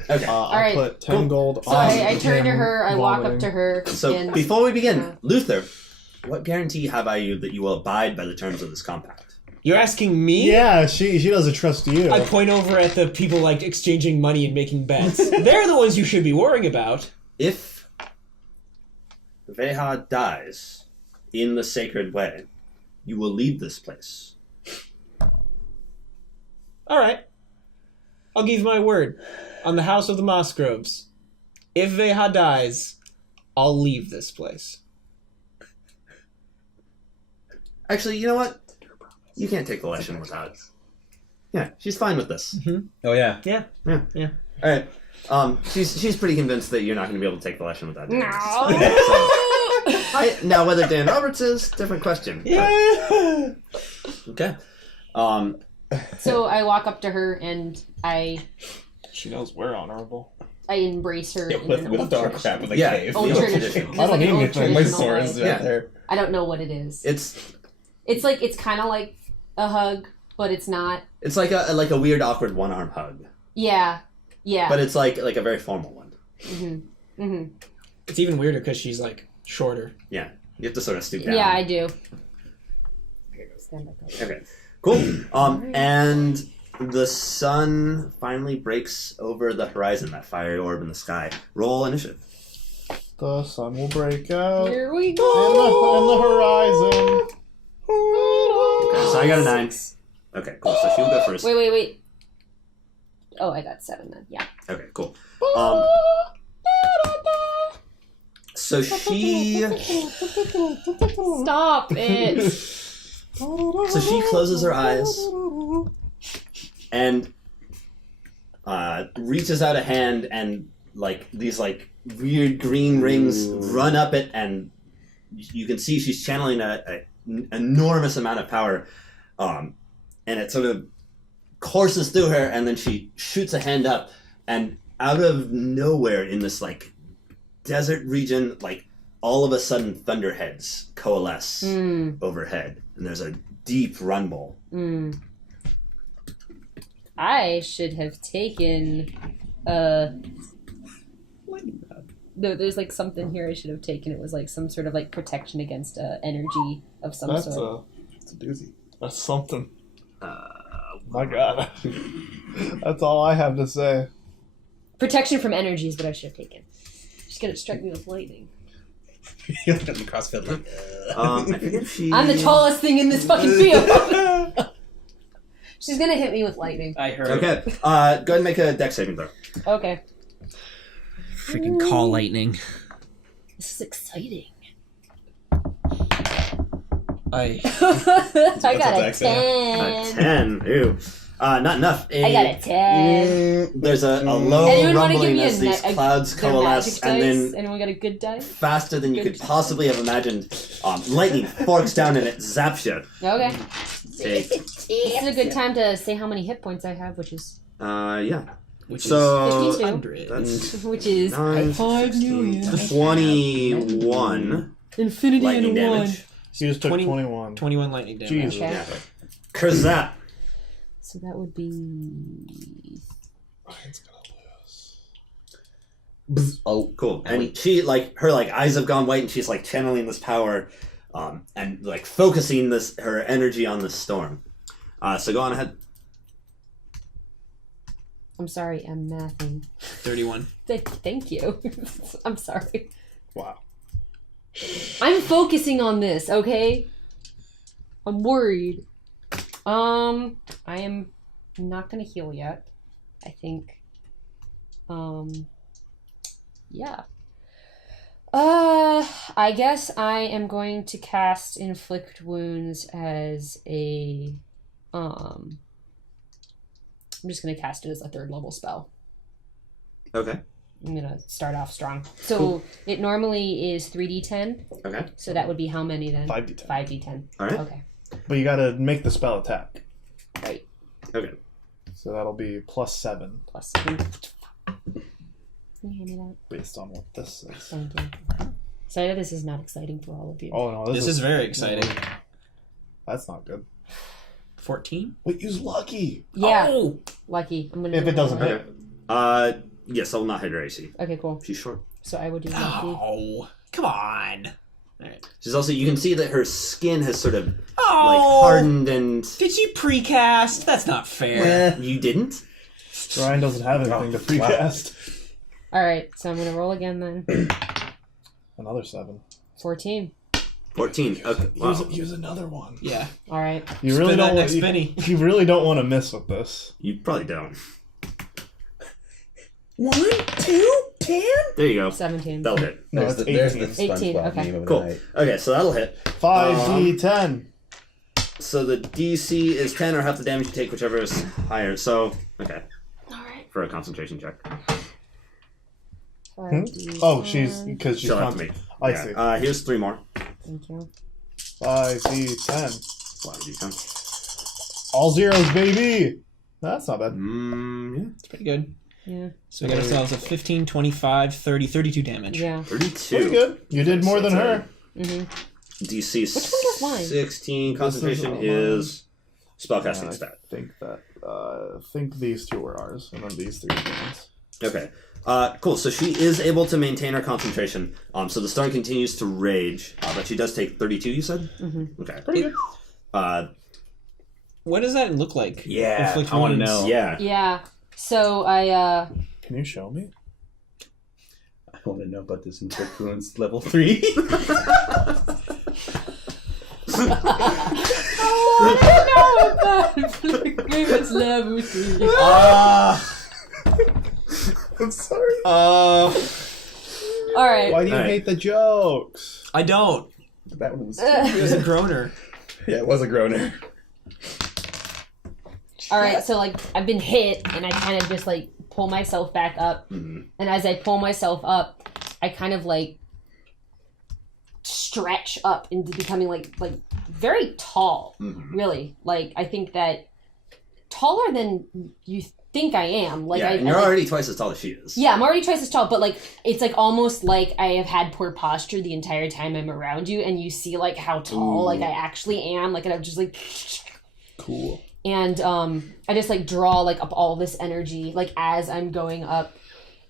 Okay. I right. put 10 gold So on I turn to him her, I walk up vomiting. to her. So and before we begin, Luther, what guarantee have I you that you will abide by the terms of this compact? You're asking me? Yeah, she doesn't trust you. I point over at the people like exchanging money and making bets. They're the ones you should be worrying about. If Vehya dies in the sacred way, you will leave this place. All right. I'll give you my word. On the House of the Mossgroves. If Vehya dies, I'll leave this place. Actually, you know what? You can't take the Leshen without it. Yeah, she's fine with this. Oh yeah. Yeah. All right. She's pretty convinced that you're not going to be able to take the Leshen without doing this. Now, whether Dan Roberts is, different question. Yeah. Okay. So I walk up to her and She knows we're honorable. I embrace her. in an With old the dark tradition. crap with the Yeah. cave. Old The old tradition. tradition. There's I don't like an need old anything. My traditional sword is way. out there. I don't know what it is. It's It's kind of like a hug, but it's not. like a weird, awkward one-arm hug, Yeah. Yeah. but it's like a very formal one. It's even weirder because she's like shorter. Yeah, you have to sort of stoop down. Yeah, I do. Stand back up. Okay, cool. And the sun finally breaks over the horizon, that fiery orb in the sky. Roll initiative. The sun will break out. Here we On go. the horizon. Okay, so I got a 9. Okay, cool. So she'll go first. Wait. Oh, I got 7 then. Yeah. Okay, cool. So she Stop it. closes her eyes and reaches out a hand, and like these like weird green rings run up it, and you can see she's channeling an enormous amount of power, and it sort of courses through her, and then she shoots a hand up, and out of nowhere in this like desert region, like all of a sudden thunderheads coalesce overhead, and there's a deep rumble. I should have taken no, there's like something here I should have taken. It was like some sort of like protection against energy of some sort. That's a doozy. That's something. My God. That's all I have to say. Protection from energy is what I should have taken. She's gonna strike me with lightning. You're the CrossFit like. I forget if she. I'm the tallest thing in this fucking field. She's gonna hit me with lightning. I heard. Okay. Go ahead and make a dex saving throw. Okay. Freaking call lightning. This is exciting. I got a dex, 10. 10. Ew. Not enough. I got a 10. There's a low Anyone want to give rumbling me as these clouds their coalesce, magic and dice? then Anyone got a good die? faster than you Good could dice. possibly have imagined, lightning forks down and it zaps you. Okay. Take, This is a good time to say how many hit points I have, which is yeah. which So, is 52. 100. That's which is 9, 5 million. 21 Infinity lightning and 1. damage. You just took 20 21. 21 lightning damage. Jesus. Okay. Yeah. Kerzap. So that would be Ryan's gonna lose. Oh, cool. And she, her eyes have gone white, and she's, channeling this power, and, focusing her energy on this storm. So go on ahead. I'm sorry, I'm mathing. 31. Thank you. I'm sorry. Wow. I'm focusing on this, okay? I'm worried. I am not gonna heal yet. I think. Yeah. I guess I am going to cast Inflict Wounds as a, I'm just gonna cast it as a 3rd level spell. Okay. I'm gonna start off strong. So it normally is 3d10. Okay. So that would be how many then? 5d10. 5d10. All right. Okay. But you gotta make the spell attack. Right. Okay. So that'll be +7 Plus 7. Can you hand me that? based on what this is. Thank you. So I know this is not exciting for all of you. Oh no, This is very exciting. That's not good. 14? Wait, use lucky. Yeah. Oh! Lucky. I'm gonna If do it doesn't lucky. Okay. Yes, I will not hit her AC. Okay, cool. She's short. So I will do lucky. Oh, come on. All right. She's also, you can see that her skin has sort of, Oh! hardened and... Did you precast? That's not fair. You didn't? Ryan doesn't have anything to precast. Alright, so I'm gonna roll again then. Another 7. 14. 14. Okay. Wow. Use another one. Yeah. Alright. You really Spin that don't next you, penny. You really don't want to miss with this. You probably don't. 1, 2, 10. There you go. 17. That'll hit. No, There's it's the, there's 18. the SpongeBob 18, okay. meme of the Cool. night. Okay, so that'll hit. 5d10. So the DC is 10 or half the damage you take, whichever is higher. So, okay. Alright. For a concentration check. Oh, because she's She'll have to make. I Yeah. see. Here's 3 more. Thank you. 5d10. Wow, D10. All zeros, baby. That's not bad. Yeah. It's pretty good. Yeah. So we got ourselves a 15, 25, 30, 32 damage. Yeah. 32. Pretty good. You did more than So her. Mm-hmm. DC Which one does mine? 16. Concentration mine. is spellcasting I stat. think that. Think these 2 were ours, and then these 3 are yours. Okay. Cool. So she is able to maintain her concentration. So the storm continues to rage, but she does take 32. You said. Mm-hmm. Okay. Pretty good. What does that look like? Yeah, Inflict I wanna wounds. know. Yeah. Yeah. So I Can you show me? I want to know about this Inflict Wounds level 3. it's level 3. I'm sorry. Alright. Why do you Alright. hate the jokes? I don't. That one was... It was a groaner. Yeah, it was a groaner. Alright, so I've been hit and I kind of just pull myself back up. Mm-hmm. And as I pull myself up, I kind of stretch up into becoming very tall. Mhm. Really. I think that taller than you think I am. Like, and you're already twice as tall as she is. Yeah, I'm already twice as tall, but like it's like almost like I have had poor posture the entire time I'm around you, and you see like how tall like I actually am. Like, and I'm just like Cool. And I just like draw like up all this energy like as I'm going up,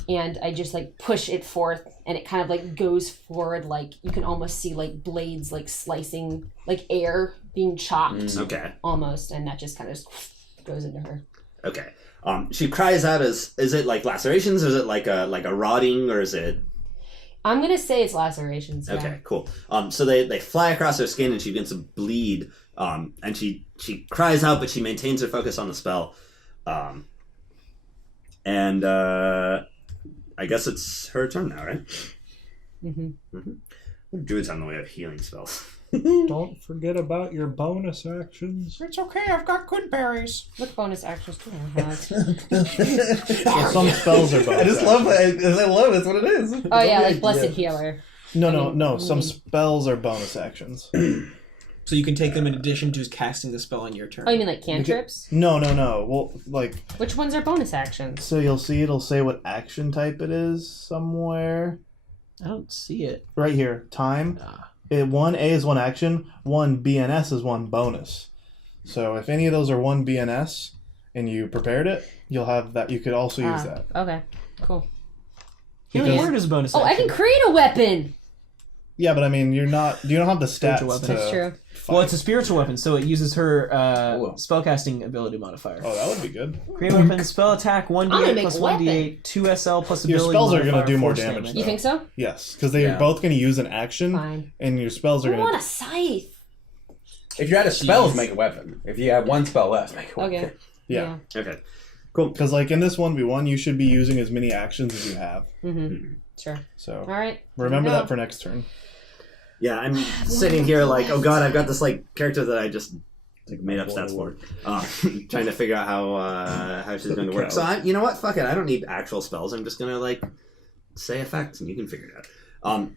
and I just like push it forth, and it kind of like goes forward, like you can almost see like blades like slicing, like air being chopped. Okay. Almost, and that just kind of goes into her. Okay. She cries out is it like lacerations, or is it like a rotting, or is it? I'm gonna say it's lacerations. Yeah. Okay, cool. So they fly across her skin, and she begins to bleed. And she cries out, but she maintains her focus on the spell. And I guess it's her turn now, right? Druids have no way of healing spells. Don't forget about your bonus actions. It's okay, I've got good berries. What bonus actions do I have? Well, some spells are bonus. I just love it. I love it. That's what it is. Oh yeah, like Blessed Healer. No. Some spells are bonus actions. So you can take them in addition to casting the spell on your turn. Oh, you mean like cantrips? No. Well, like, Which ones are bonus actions? so you'll see it'll say what action type it is somewhere. I don't see it. Right here. Time. Ah. 1A is one action, 1 BNS is one bonus. So if any of those are 1 BNS and you prepared it, you'll have that. You could also use that. Okay, cool. Healing Because- Word is a bonus Oh, I action. can create a weapon! Yeah, but I mean, you don't have the Spiritual stats weapon. to That's true. fight. Well, it's a spiritual weapon, so it uses her spellcasting ability modifier. Oh, that would be good. Create a weapon, spell attack, 1d8 gonna make plus a weapon. 1d8, 2 SL plus Your ability spells are gonna modifier, do more 4 damage, damage. though. You think so? Yes, because they're Yeah. both going to use an action, Fine. and your spells are I going want to... a scythe! If you're out of spells, make a weapon. If you have one spell left, make a weapon. Okay. Yeah. Okay, cool. Because, like, in this 1v1, you should be using as many actions as you have. Mm-hmm. Sure. So, Alright. remember No. that for next turn. Yeah, I'm sitting here like, oh god, I've got this like character that I just like made up stats for, trying to figure out how she's going to work. So you know what? Fuck it. I don't need actual spells. I'm just gonna like say effects, and you can figure it out.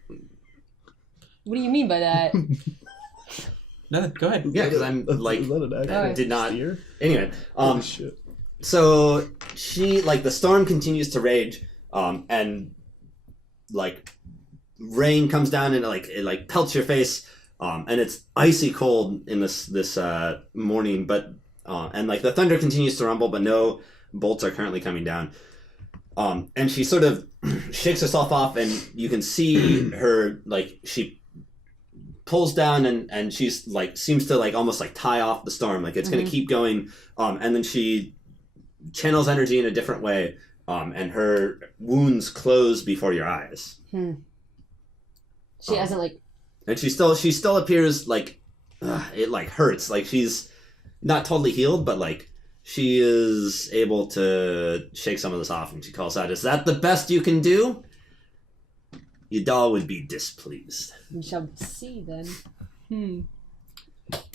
What do you mean by that? No, go ahead. Yeah, because I'm like Is that an action? Alright. did not. Here? Anyway, Holy shit. so she like the storm continues to rage, and like rain comes down and it pelts your face, and it's icy cold in this morning, but and like the thunder continues to rumble, but no bolts are currently coming down. And she sort of shakes herself off, and you can see her like she pulls down and she's like seems to like almost like tie off the storm, like it's gonna keep going, and then she channels energy in a different way, and her wounds close before your eyes. She hasn't like... And she still appears like it like hurts, like she's not totally healed, but like she is able to shake some of this off, and she calls out, "Is that the best you can do? Yadal would be displeased." We shall see then.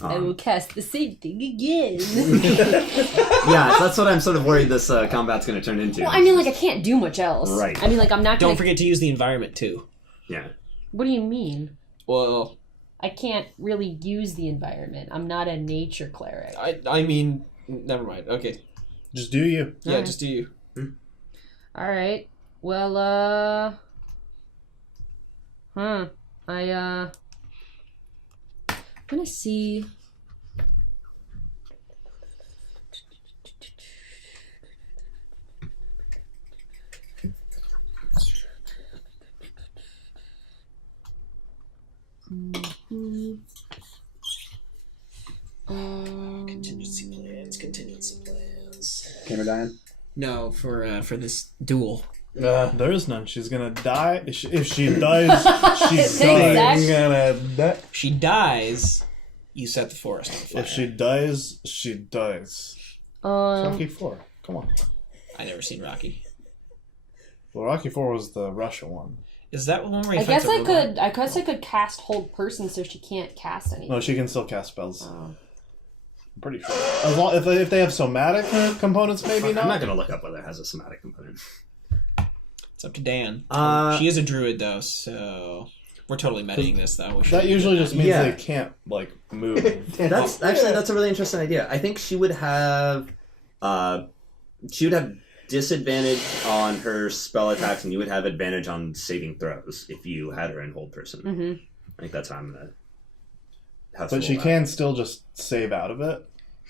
I will cast the same thing again. Yeah, that's what I'm sort of worried this combat's going to turn into. Well, I mean, like, I can't do much else. Right. I mean, like, I'm not gonna... Don't forget to use the environment, too. Yeah. What do you mean? Well, I can't really use the environment. I'm not a nature cleric. I mean, never mind. Okay. Just do you. Yeah, Alright. just do you. Alright. Well, I'm gonna see... Contingency plans. Camera dying? No, for this duel. There is none. She's going to die. If she dies, she Thanks, dies. Zach. If she dies, you set the forest on fire. If she dies, she dies. Rocky 4. Come on. I never seen Rocky. Well, Rocky 4 was the Russia one. Is that one where he I fights guess a I robot? could. I guess I could cast hold person, so she can't cast anything. No, she can still cast spells. Oh. I'm pretty sure. As long if they have somatic components, maybe I'm not. not going to look up whether it has a somatic component. It's up to Dan. She She is a druid, though, so we're totally metaing this, though. We That shouldn't usually do just means Yeah. they can't like move. That's a really interesting idea. I think she would have she would have disadvantage on her spell attacks, and you would have advantage on saving throws if you had her in hold person. Mm-hmm. I think that's how I'm gonna have. But she can still just save out of it.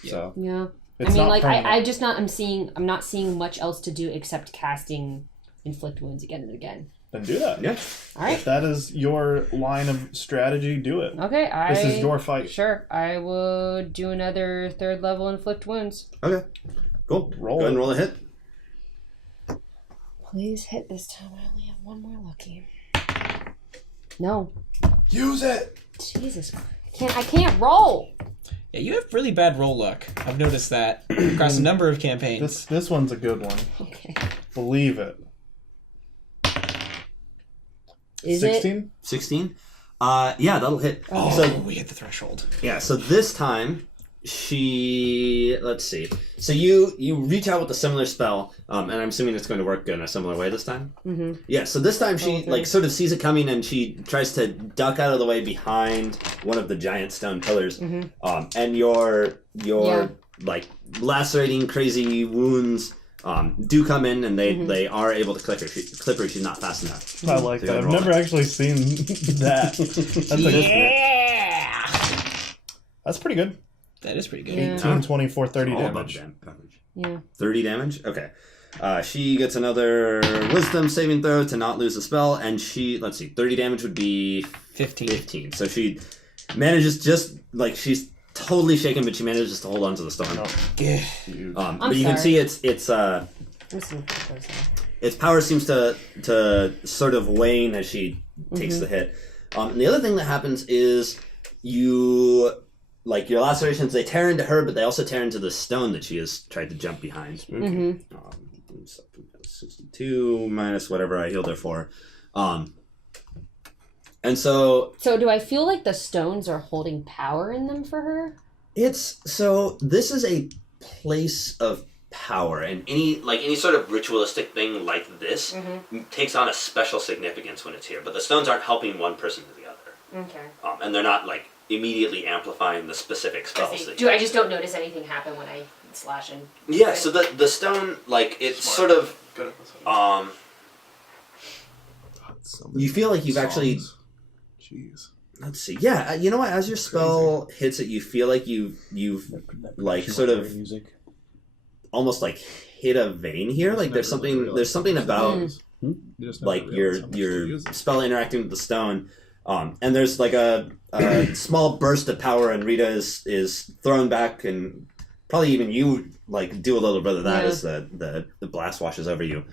So Yeah. it's I mean, not like, permanent. I'm not seeing much else to do except casting Inflict Wounds again and again. Then do that. Yeah. All right. If that is your line of strategy, do it. Okay, This is your fight. Sure, I would do another 3rd level Inflict Wounds. Okay. Cool. Roll Go ahead and it. roll a hit. Please hit this time. I only have one more lucky. No. Use it. Jesus. I can't roll. Yeah, you have really bad roll luck. I've noticed that across a number of campaigns. This one's a good one. Okay. Believe it. Is it? 16? 16. Yeah, that'll hit. Oh, So we hit the threshold. yeah, so this time she, let's see. So you reach out with a similar spell, and I'm assuming it's going to work in a similar way this time. Mm-hmm. Yeah, so this time she like sort of sees it coming, and she tries to duck out of the way behind one of the giant stone pillars. And your like lacerating crazy wounds do come in, and they are able to clip her. She's not fast enough. I like So that. go I've roll never it. actually seen that. That's pretty good. That is pretty good. Yeah. 18, 24, 30 All above damage. damage. Yeah. 30 damage? Okay. She gets another wisdom saving throw to not lose the spell, and she, let's see, 30 damage would be 15. So she manages just, like, she's totally shaken, but she manages to hold on to the stone. Yeah. But you can see its I'm seeing photos now. its power seems to sort of wane as she takes the hit. And the other thing that happens is your lacerations, they tear into her, but they also tear into the stone that she has tried to jump behind. 62 minus whatever I healed her for. And so So do I feel like the stones are holding power in them for her? this is a place of power, and any sort of ritualistic thing like this takes on a special significance when it's here. But the stones aren't helping one person to the other. Okay. And they're not like immediately amplifying the specific spells. I just don't notice anything happen when I slash and... Yeah, so the stone, like, it's sort of, you feel like you've actually, Jeez. let's see, yeah, you know what, as your spell hits it, you feel like you've like, sort of, almost like hit a vein here, like there's something about, like, your spell interacting with the stone, and there's like a small burst of power, and Rita is thrown back, and probably even you like do a little bit of that as the blast washes over you.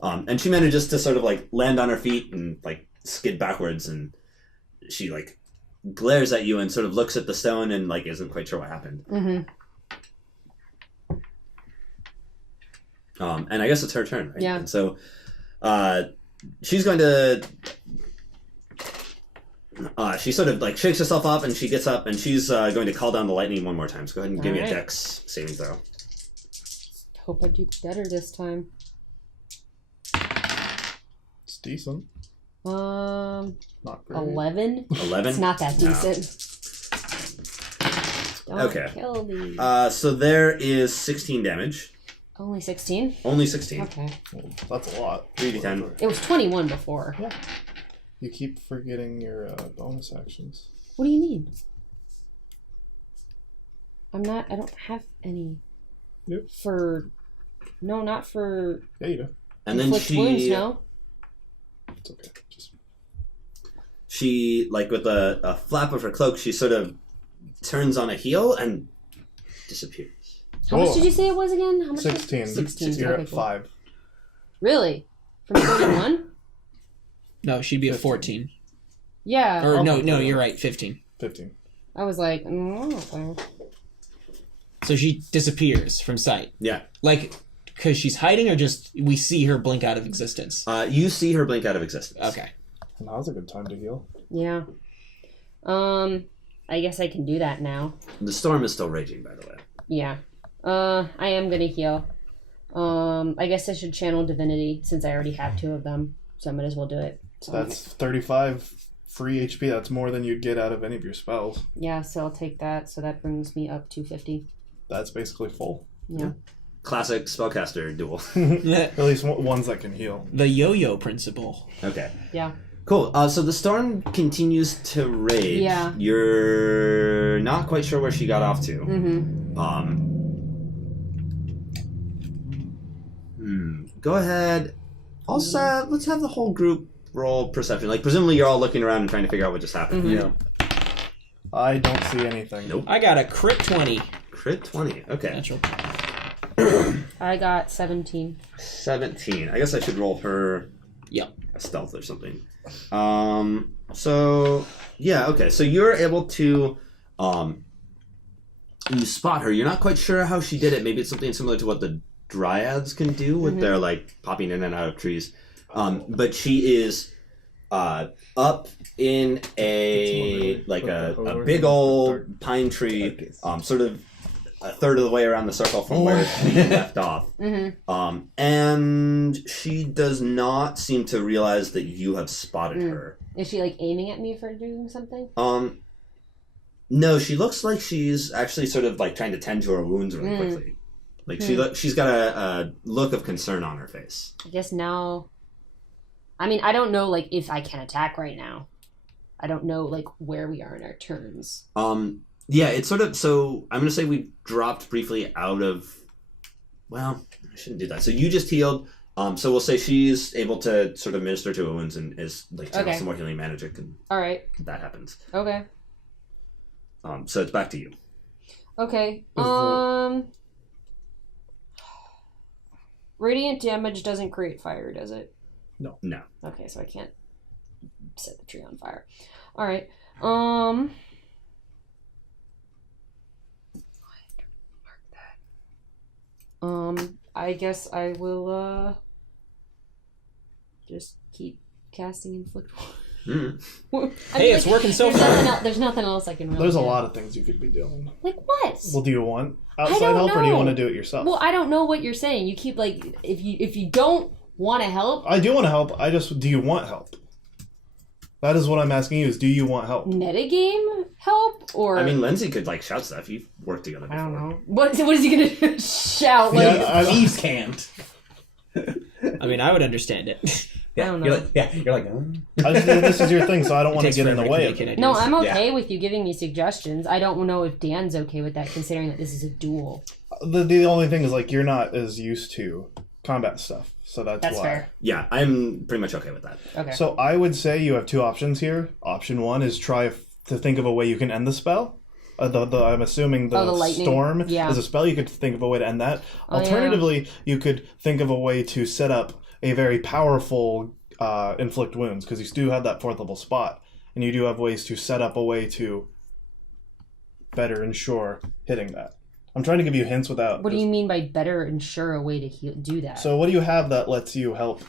And she manages to sort of like land on her feet and like skid backwards, and she like glares at you and sort of looks at the stone and like isn't quite sure what happened. And I guess it's her turn, right? Yeah. And so she's going to she sort of like shakes herself up, and she gets up, and she's going to call down the lightning one more time. So go ahead and give me a dex saving throw. Hope I do better this time. It's decent. Um, Not great. 11? 11? It's not that No. decent. Don't Okay. kill me. So there is 16 damage. Only 16? Only 16. Okay. Well, that's a lot. 3d10. It was 21 before. Yeah. You keep forgetting your bonus actions. What do you mean? I don't have any. Yep. No, not for Yeah, you do. And then inflict wounds, no? It's okay. she like with a flap of her cloak, she sort of turns on a heel and disappears. How much did you say it was again? How much? 16. 16. You're Okay, at cool. 5. Really? From 21? No, she'd be a 14. Yeah. Or no, you're right, 15. 15. I was like, okay. So she disappears from sight. Yeah. Like, because she's hiding, or just we see her blink out of existence? You see her blink out of existence. Okay. Now's a good time to heal. Yeah. I guess I can do that now. The storm is still raging, by the way. Yeah. I am gonna heal. I guess I should channel divinity since I already have 2 of them, so I might as well do it. So that's 35 free HP. That's more than you'd get out of any of your spells. Yeah, so I'll take that. So that brings me up to 50. That's basically full. Yeah. classic spellcaster duel. At least ones that can heal. The yo-yo principle. Okay. Yeah. Cool. So the storm continues to rage. Yeah. You're not quite sure where she got off to. Mm-hmm. Go ahead. Also, let's have the whole group roll perception. Like, presumably you're all looking around and trying to figure out what just happened. Yeah. I don't see anything. Nope. I got a crit 20. Crit 20. Okay. Natural. I got 17. 17. I guess I should roll her Yep. a stealth or something. So, yeah, okay. So you're able to, you spot her. You're not quite sure how she did it. Maybe it's something similar to what the dryads can do with their, like, popping in and out of trees. But she is up in a big old pine tree, sort of a third of the way around the circle from where she left off. And she does not seem to realize that you have spotted her. Is she like aiming at me for doing something? No, she looks like she's actually sort of like trying to tend to her wounds really quickly. Like she's got a look of concern on her face. I guess now. I mean, I don't know like if I can attack right now. I don't know like where we are in our turns. Yeah, it's sort of, so I'm going to say we dropped briefly out of, well, I shouldn't do that. So you just healed, so we'll say she's able to sort of minister to her wounds and is like channel some more healing magic, and all right, that happens. Okay. So it's back to you. Okay. Radiant damage doesn't create fire, does it? No. Okay, so I can't set the tree on fire. All right. I guess I will just keep casting inflict. Hey, it's working so far. There's nothing else I can really There's do. a lot of things you could be doing. Like what? Well, do you want I outside don't help or do you know. want to do it yourself? Well, I don't know what you're saying. You keep like if you don't want to help. I do want to help. Do you want help? That is what I'm asking you, is do you want help? Metagame help or I mean, Lindsey could like shout stuff. You've worked together before. I don't know. What is he gonna do? Shout like Yeah, Thieves can't. I mean, I would understand it. Yeah, I don't you're know. like, you're like, I just think this is your thing, so I don't want to Takes get in the forever way to of make it. it. No, I'm okay with you giving me suggestions. I don't know if Dan's okay with that, considering that this is a duel. The only thing is, like, you're not as used to combat stuff, so that's why. Fair. Yeah, I'm pretty much okay with that. Okay. So I would say you have two options here. Option one is try to think of a way you can end the spell. I'm assuming the lightning. storm Yeah. is a spell. You could think of a way to end that. Oh, yeah. Alternatively, you could think of a way to set up a very powerful inflict wounds, because you do have that 4th level spot, and you do have ways to set up a way to better ensure hitting that. I'm trying to give you hints without... What do you mean by better ensure a way to do that? So what do you have that lets you help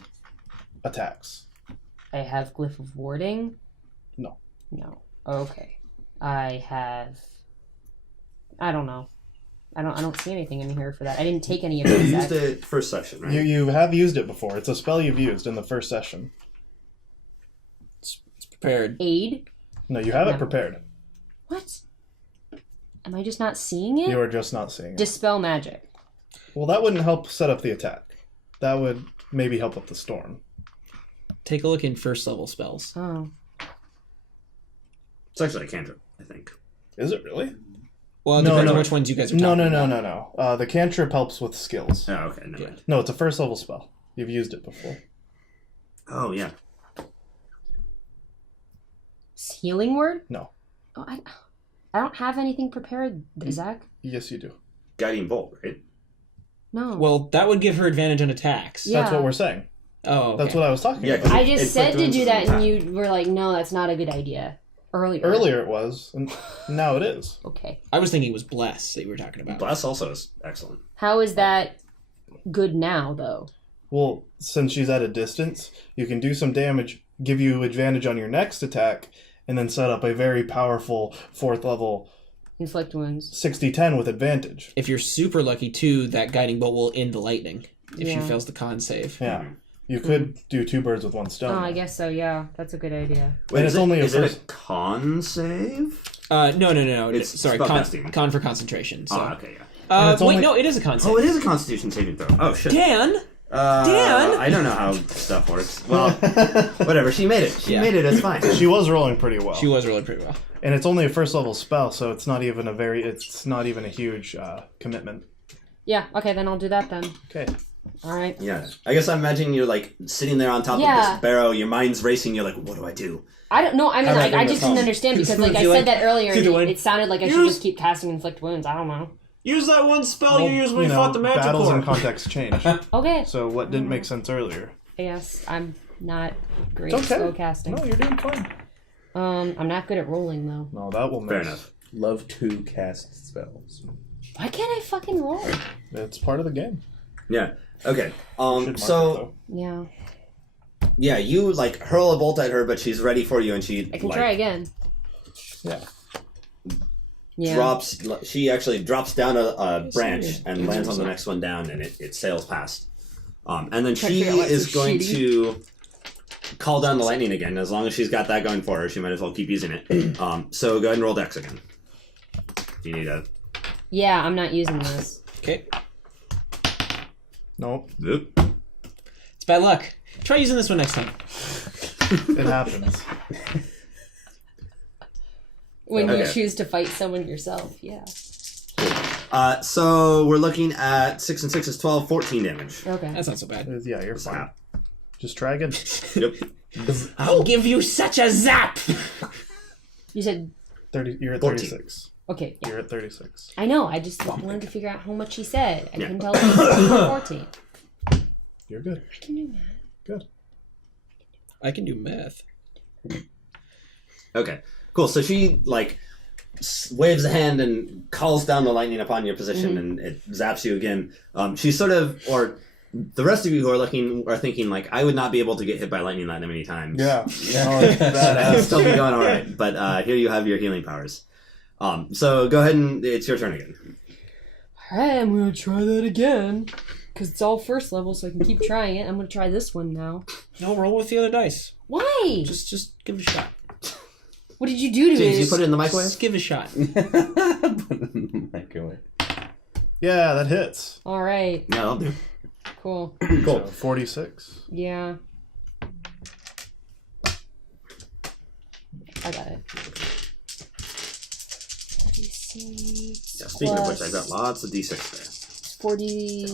attacks? I have Glyph of Warding? No. No. Okay. I have... I don't know. I don't see anything in here for that. I didn't take any of You it. used it first session, right? You have used it before. It's a spell you've used in the first session. It's prepared. Aid? No, you have No. it prepared. What? Am I just not seeing it? You are just not seeing it. Dispel magic. Well, that wouldn't help set up the attack. That would maybe help with the storm. Take a look in first level spells. Oh. It's actually a cantrip, I think. Is it really? Well, it No, depends no. on which ones you guys are talking about. No. The cantrip helps with skills. Oh, okay, never mind. No, it's a first level spell. You've used it before. Oh, yeah. Healing word? No. Oh, I don't have anything prepared, Zach. Yes, you do. Guiding bolt, right? No. Well, that would give her advantage on attacks. Yeah. That's what we're saying. Oh, okay. That's what I was talking Yeah, about. I it just said to inflict do wounds that, is an and you were like, "No, that's not a good idea." Earlier it was, and now it is. Okay. I was thinking it was bless that you were talking about. Bless also is excellent. How is that good now, though? Well, since she's at a distance, you can do some damage, give you advantage on your next attack, and then set up a very powerful 4th level Inflict wounds. 60-10 with advantage. If you're super lucky too, that guiding bolt will end the lightning if she Yeah. fails the con save. Yeah. You could do 2 birds with 1 stone. Oh, I guess so. Yeah, that's a good idea. Wait, And is it's only a is it first- a con save? No. It's Sorry, spellcasting. con for concentration. So Oh, okay, yeah. it's Wait, only- no, it is a concept. Oh, it is a Constitution saving throw. Oh shit. Dan! Dan! I don't know how stuff works. Well, whatever. She made it. She made it. It's fine. She was rolling pretty well. She was really pretty well. And it's only a first level spell, so it's not even a huge commitment. Yeah, okay, then I'll do that then. Okay. Alright. Yeah. I guess I'm imagining you're like sitting there on top of this barrow. Your mind's racing. You're like, what do I do? I don't know. I mean, Alright, I bring just this didn't home. understand because, like, I Do said it. that earlier, and Do it. it sounded like I should just keep casting inflict wounds. I don't know. Use that one spell you used when you you know, fought the magic battles core. and context change. Okay. So what didn't make sense earlier? Yes, I'm not great It's at okay. spellcasting. No, you're doing fine. I'm not good at rolling though. No, that will miss. Fair enough. Love to cast spells. Why can't I fucking roll? It's part of the game. Yeah. Okay. Should mark So it, though. Yeah, yeah, you like hurl a bolt at her, but she's ready for you, and she I can like try again. Yeah. Yeah. drops. She actually drops down a branch see. and lands on the next one down, and it sails past. And then Try to she figure out why it's is so going shitty. to call down the lightning again. As long as she's got that going for her, she might as well keep using it. So go ahead and roll Dex again. You need a. Yeah, I'm not using this. Okay. Nope. Oop. It's bad luck. Try using this one next time. It happens. When you Okay. choose to fight someone yourself, yeah. So we're looking at 6 and 6 is 12, 14 damage. Okay. That's not so bad. Yeah, you're fine. Zap. Just try again. Yep. I'll give you such a zap! You said 30. You're at 14. 36. okay. Yeah. You're at 36. I know. I just wanted to figure out how much he said. I Yeah. couldn't tell if it was 14. You're good. I can do that. Good. I can do math. Okay. Cool. So she like waves a hand and calls down the lightning upon your position, and it zaps you again. She's sort of, or the rest of you who are looking are thinking like, I would not be able to get hit by lightning that many times. Yeah. Yeah. Oh, it's I'd badass. still be going all right. But here you have your healing powers. So go ahead and it's your turn again. Alright, I'm gonna try that again. Because it's all first level, so I can keep trying it. I'm gonna try this one now. No, roll with the other dice. Why? Just give it a shot. What did you do to James, it? you put it in the microwave? Just give it a shot. Microwave. Yeah, that hits. Alright, Yeah, I'll do. cool. Cool. So 46. Yeah. I got it. 36 Yeah, speaking of which, plus I've got lots of d6 40.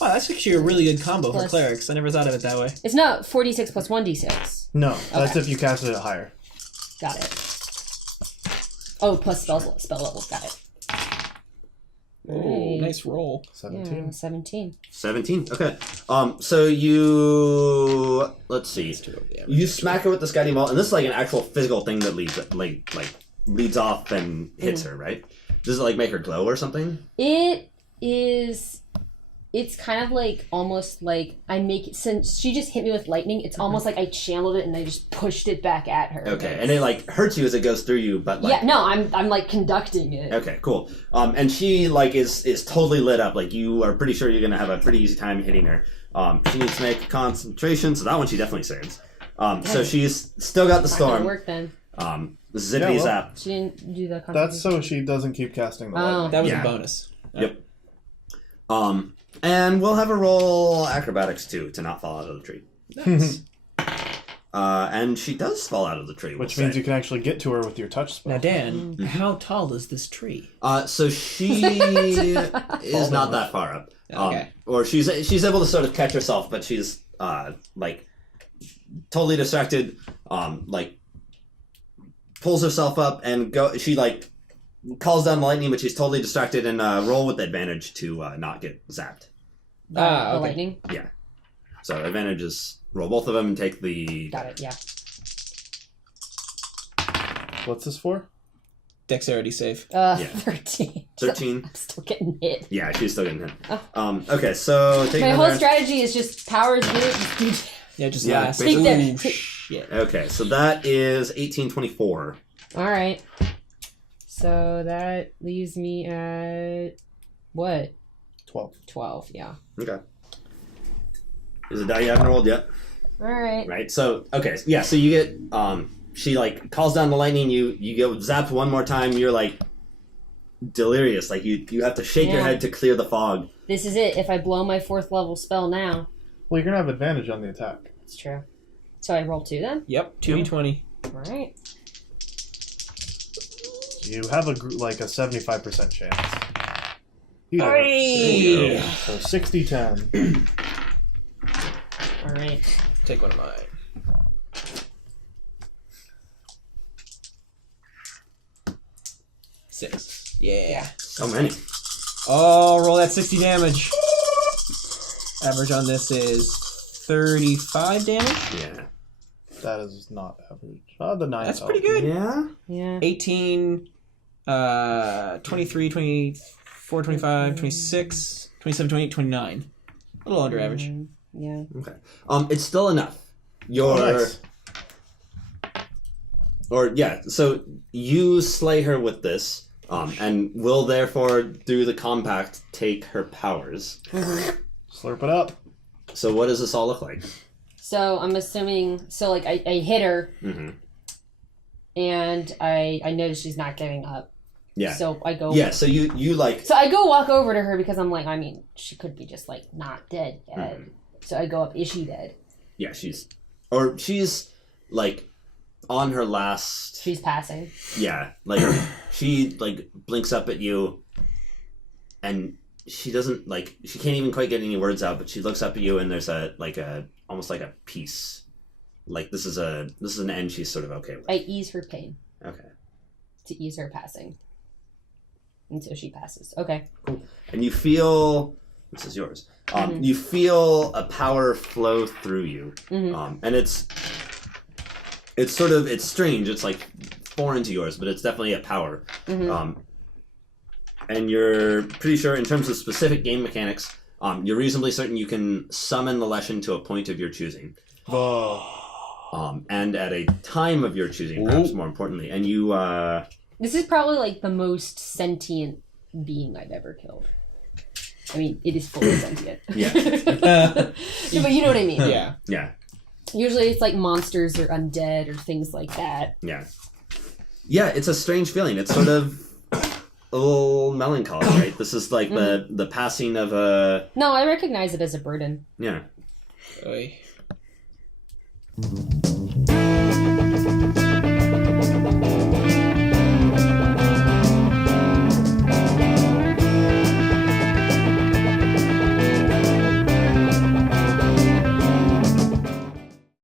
Wow, that's actually a really good combo for Plus- clerics. I never thought of it that way. It's not 46 plus 1d6. No, that's Okay. if you cast it at higher. Got it. Oh, plus spell level. Got it. Oh, Right. nice roll. 17. Yeah, 17. there. 17. Okay. So you let's see. You smack her with the Scotty Malt, and this is like an actual physical thing that leads off and hits her, right? Does it like make her glow or something? It is. It's kind of like almost like I make it, since she just hit me with lightning. It's almost like I channeled it and I just pushed it back at her. Okay, and it like hurts you as it goes through you, but like Yeah, no, I'm like conducting it. okay, cool. And she like is totally lit up. Like you are pretty sure you're gonna have a pretty easy time hitting her. She needs to make concentration, so that one she definitely saves. So she's still got the Not gonna storm. work then. Zippity Yeah, well, zap. She didn't do the. That's so she doesn't keep casting the Oh. lightning. That was Yeah. a bonus. Yep. And we'll have her roll acrobatics too to not fall out of the tree. Nice. And she does fall out of the tree, Which means you can actually get to her with your touch spell. Now, Dan, how tall is this tree? So she is not that far up. Okay. Or she's able to sort of catch herself, but she's like totally distracted. Like pulls herself up and she like calls down the lightning, but she's totally distracted and roll with advantage to not get zapped. The okay. lightning. Yeah. So advantage is roll both of them and take the. Got it. Yeah. What's this for? Dexterity save. Yeah. 13. 13. I'm still getting hit. Yeah, she's still getting hit. Oh. Okay, so take My another- whole strategy is just powers do. Yeah, just Yeah, last. basically- Take that. Shit. Okay, so that is 1824. All right. So that leaves me at what? 12. 12. Yeah. Okay. Is it die you haven't rolled yet? All right. Right. So okay, yeah. So you get she like calls down the lightning. You get zapped one more time. You're like delirious. Like you have to shake your Yeah. head to clear the fog. This is it. If I blow my 4th level spell now, Well, you're gonna have advantage on the attack. it's true. So I roll 2 then. Yep, 2d20. All right. You have a 75% chance. Either. Hey! So 60-10. All right. Take one of mine. 6. Yeah. So many. Oh, roll that 60 damage. Average on this is 35 damage. Yeah. That is not average. The 9. That's pretty good. Yeah. Yeah. 18, 23, 24, 25, 26, 27, 28, 29. A little under average. Yeah. Okay. It's still enough. You're. Nice. Or yeah. So you slay her with this, and will therefore, through the compact, take her powers. Slurp it up. So what does this all look like? So I'm assuming. So like I hit her, Mm-hmm. and I notice she's not giving up. Yeah. So I go. Yeah. So you like. So I go walk over to her because I'm like, I mean, she could be just like not dead yet. Mhm. So I go up. Is she dead? Yeah. She's like on her last. She's passing. Yeah. Like she like blinks up at you, and she doesn't like. She can't even quite get any words out. But she looks up at you, and there's almost like a peace. Like this is an end she's sort of okay with. I ease her pain Okay. to ease her passing. And so she passes. Okay. And you feel this is yours. You feel a power flow through you, and it's strange. It's like foreign to yours, but it's definitely a power. And you're pretty sure in terms of specific game mechanics, you're reasonably certain you can summon the Leshen to a point of your choosing. And at a time of your choosing, perhaps more importantly. And you This is probably like the most sentient being I've ever killed. I mean, it is fully sentient. Yeah. No, but you know what I mean. Yeah. Yeah. Usually it's like monsters or undead or things like that. Yeah. Yeah, it's a strange feeling. It's sort of a little melancholy, right? This is like the passing of a... No, I recognize it as a burden. Yeah. Oy.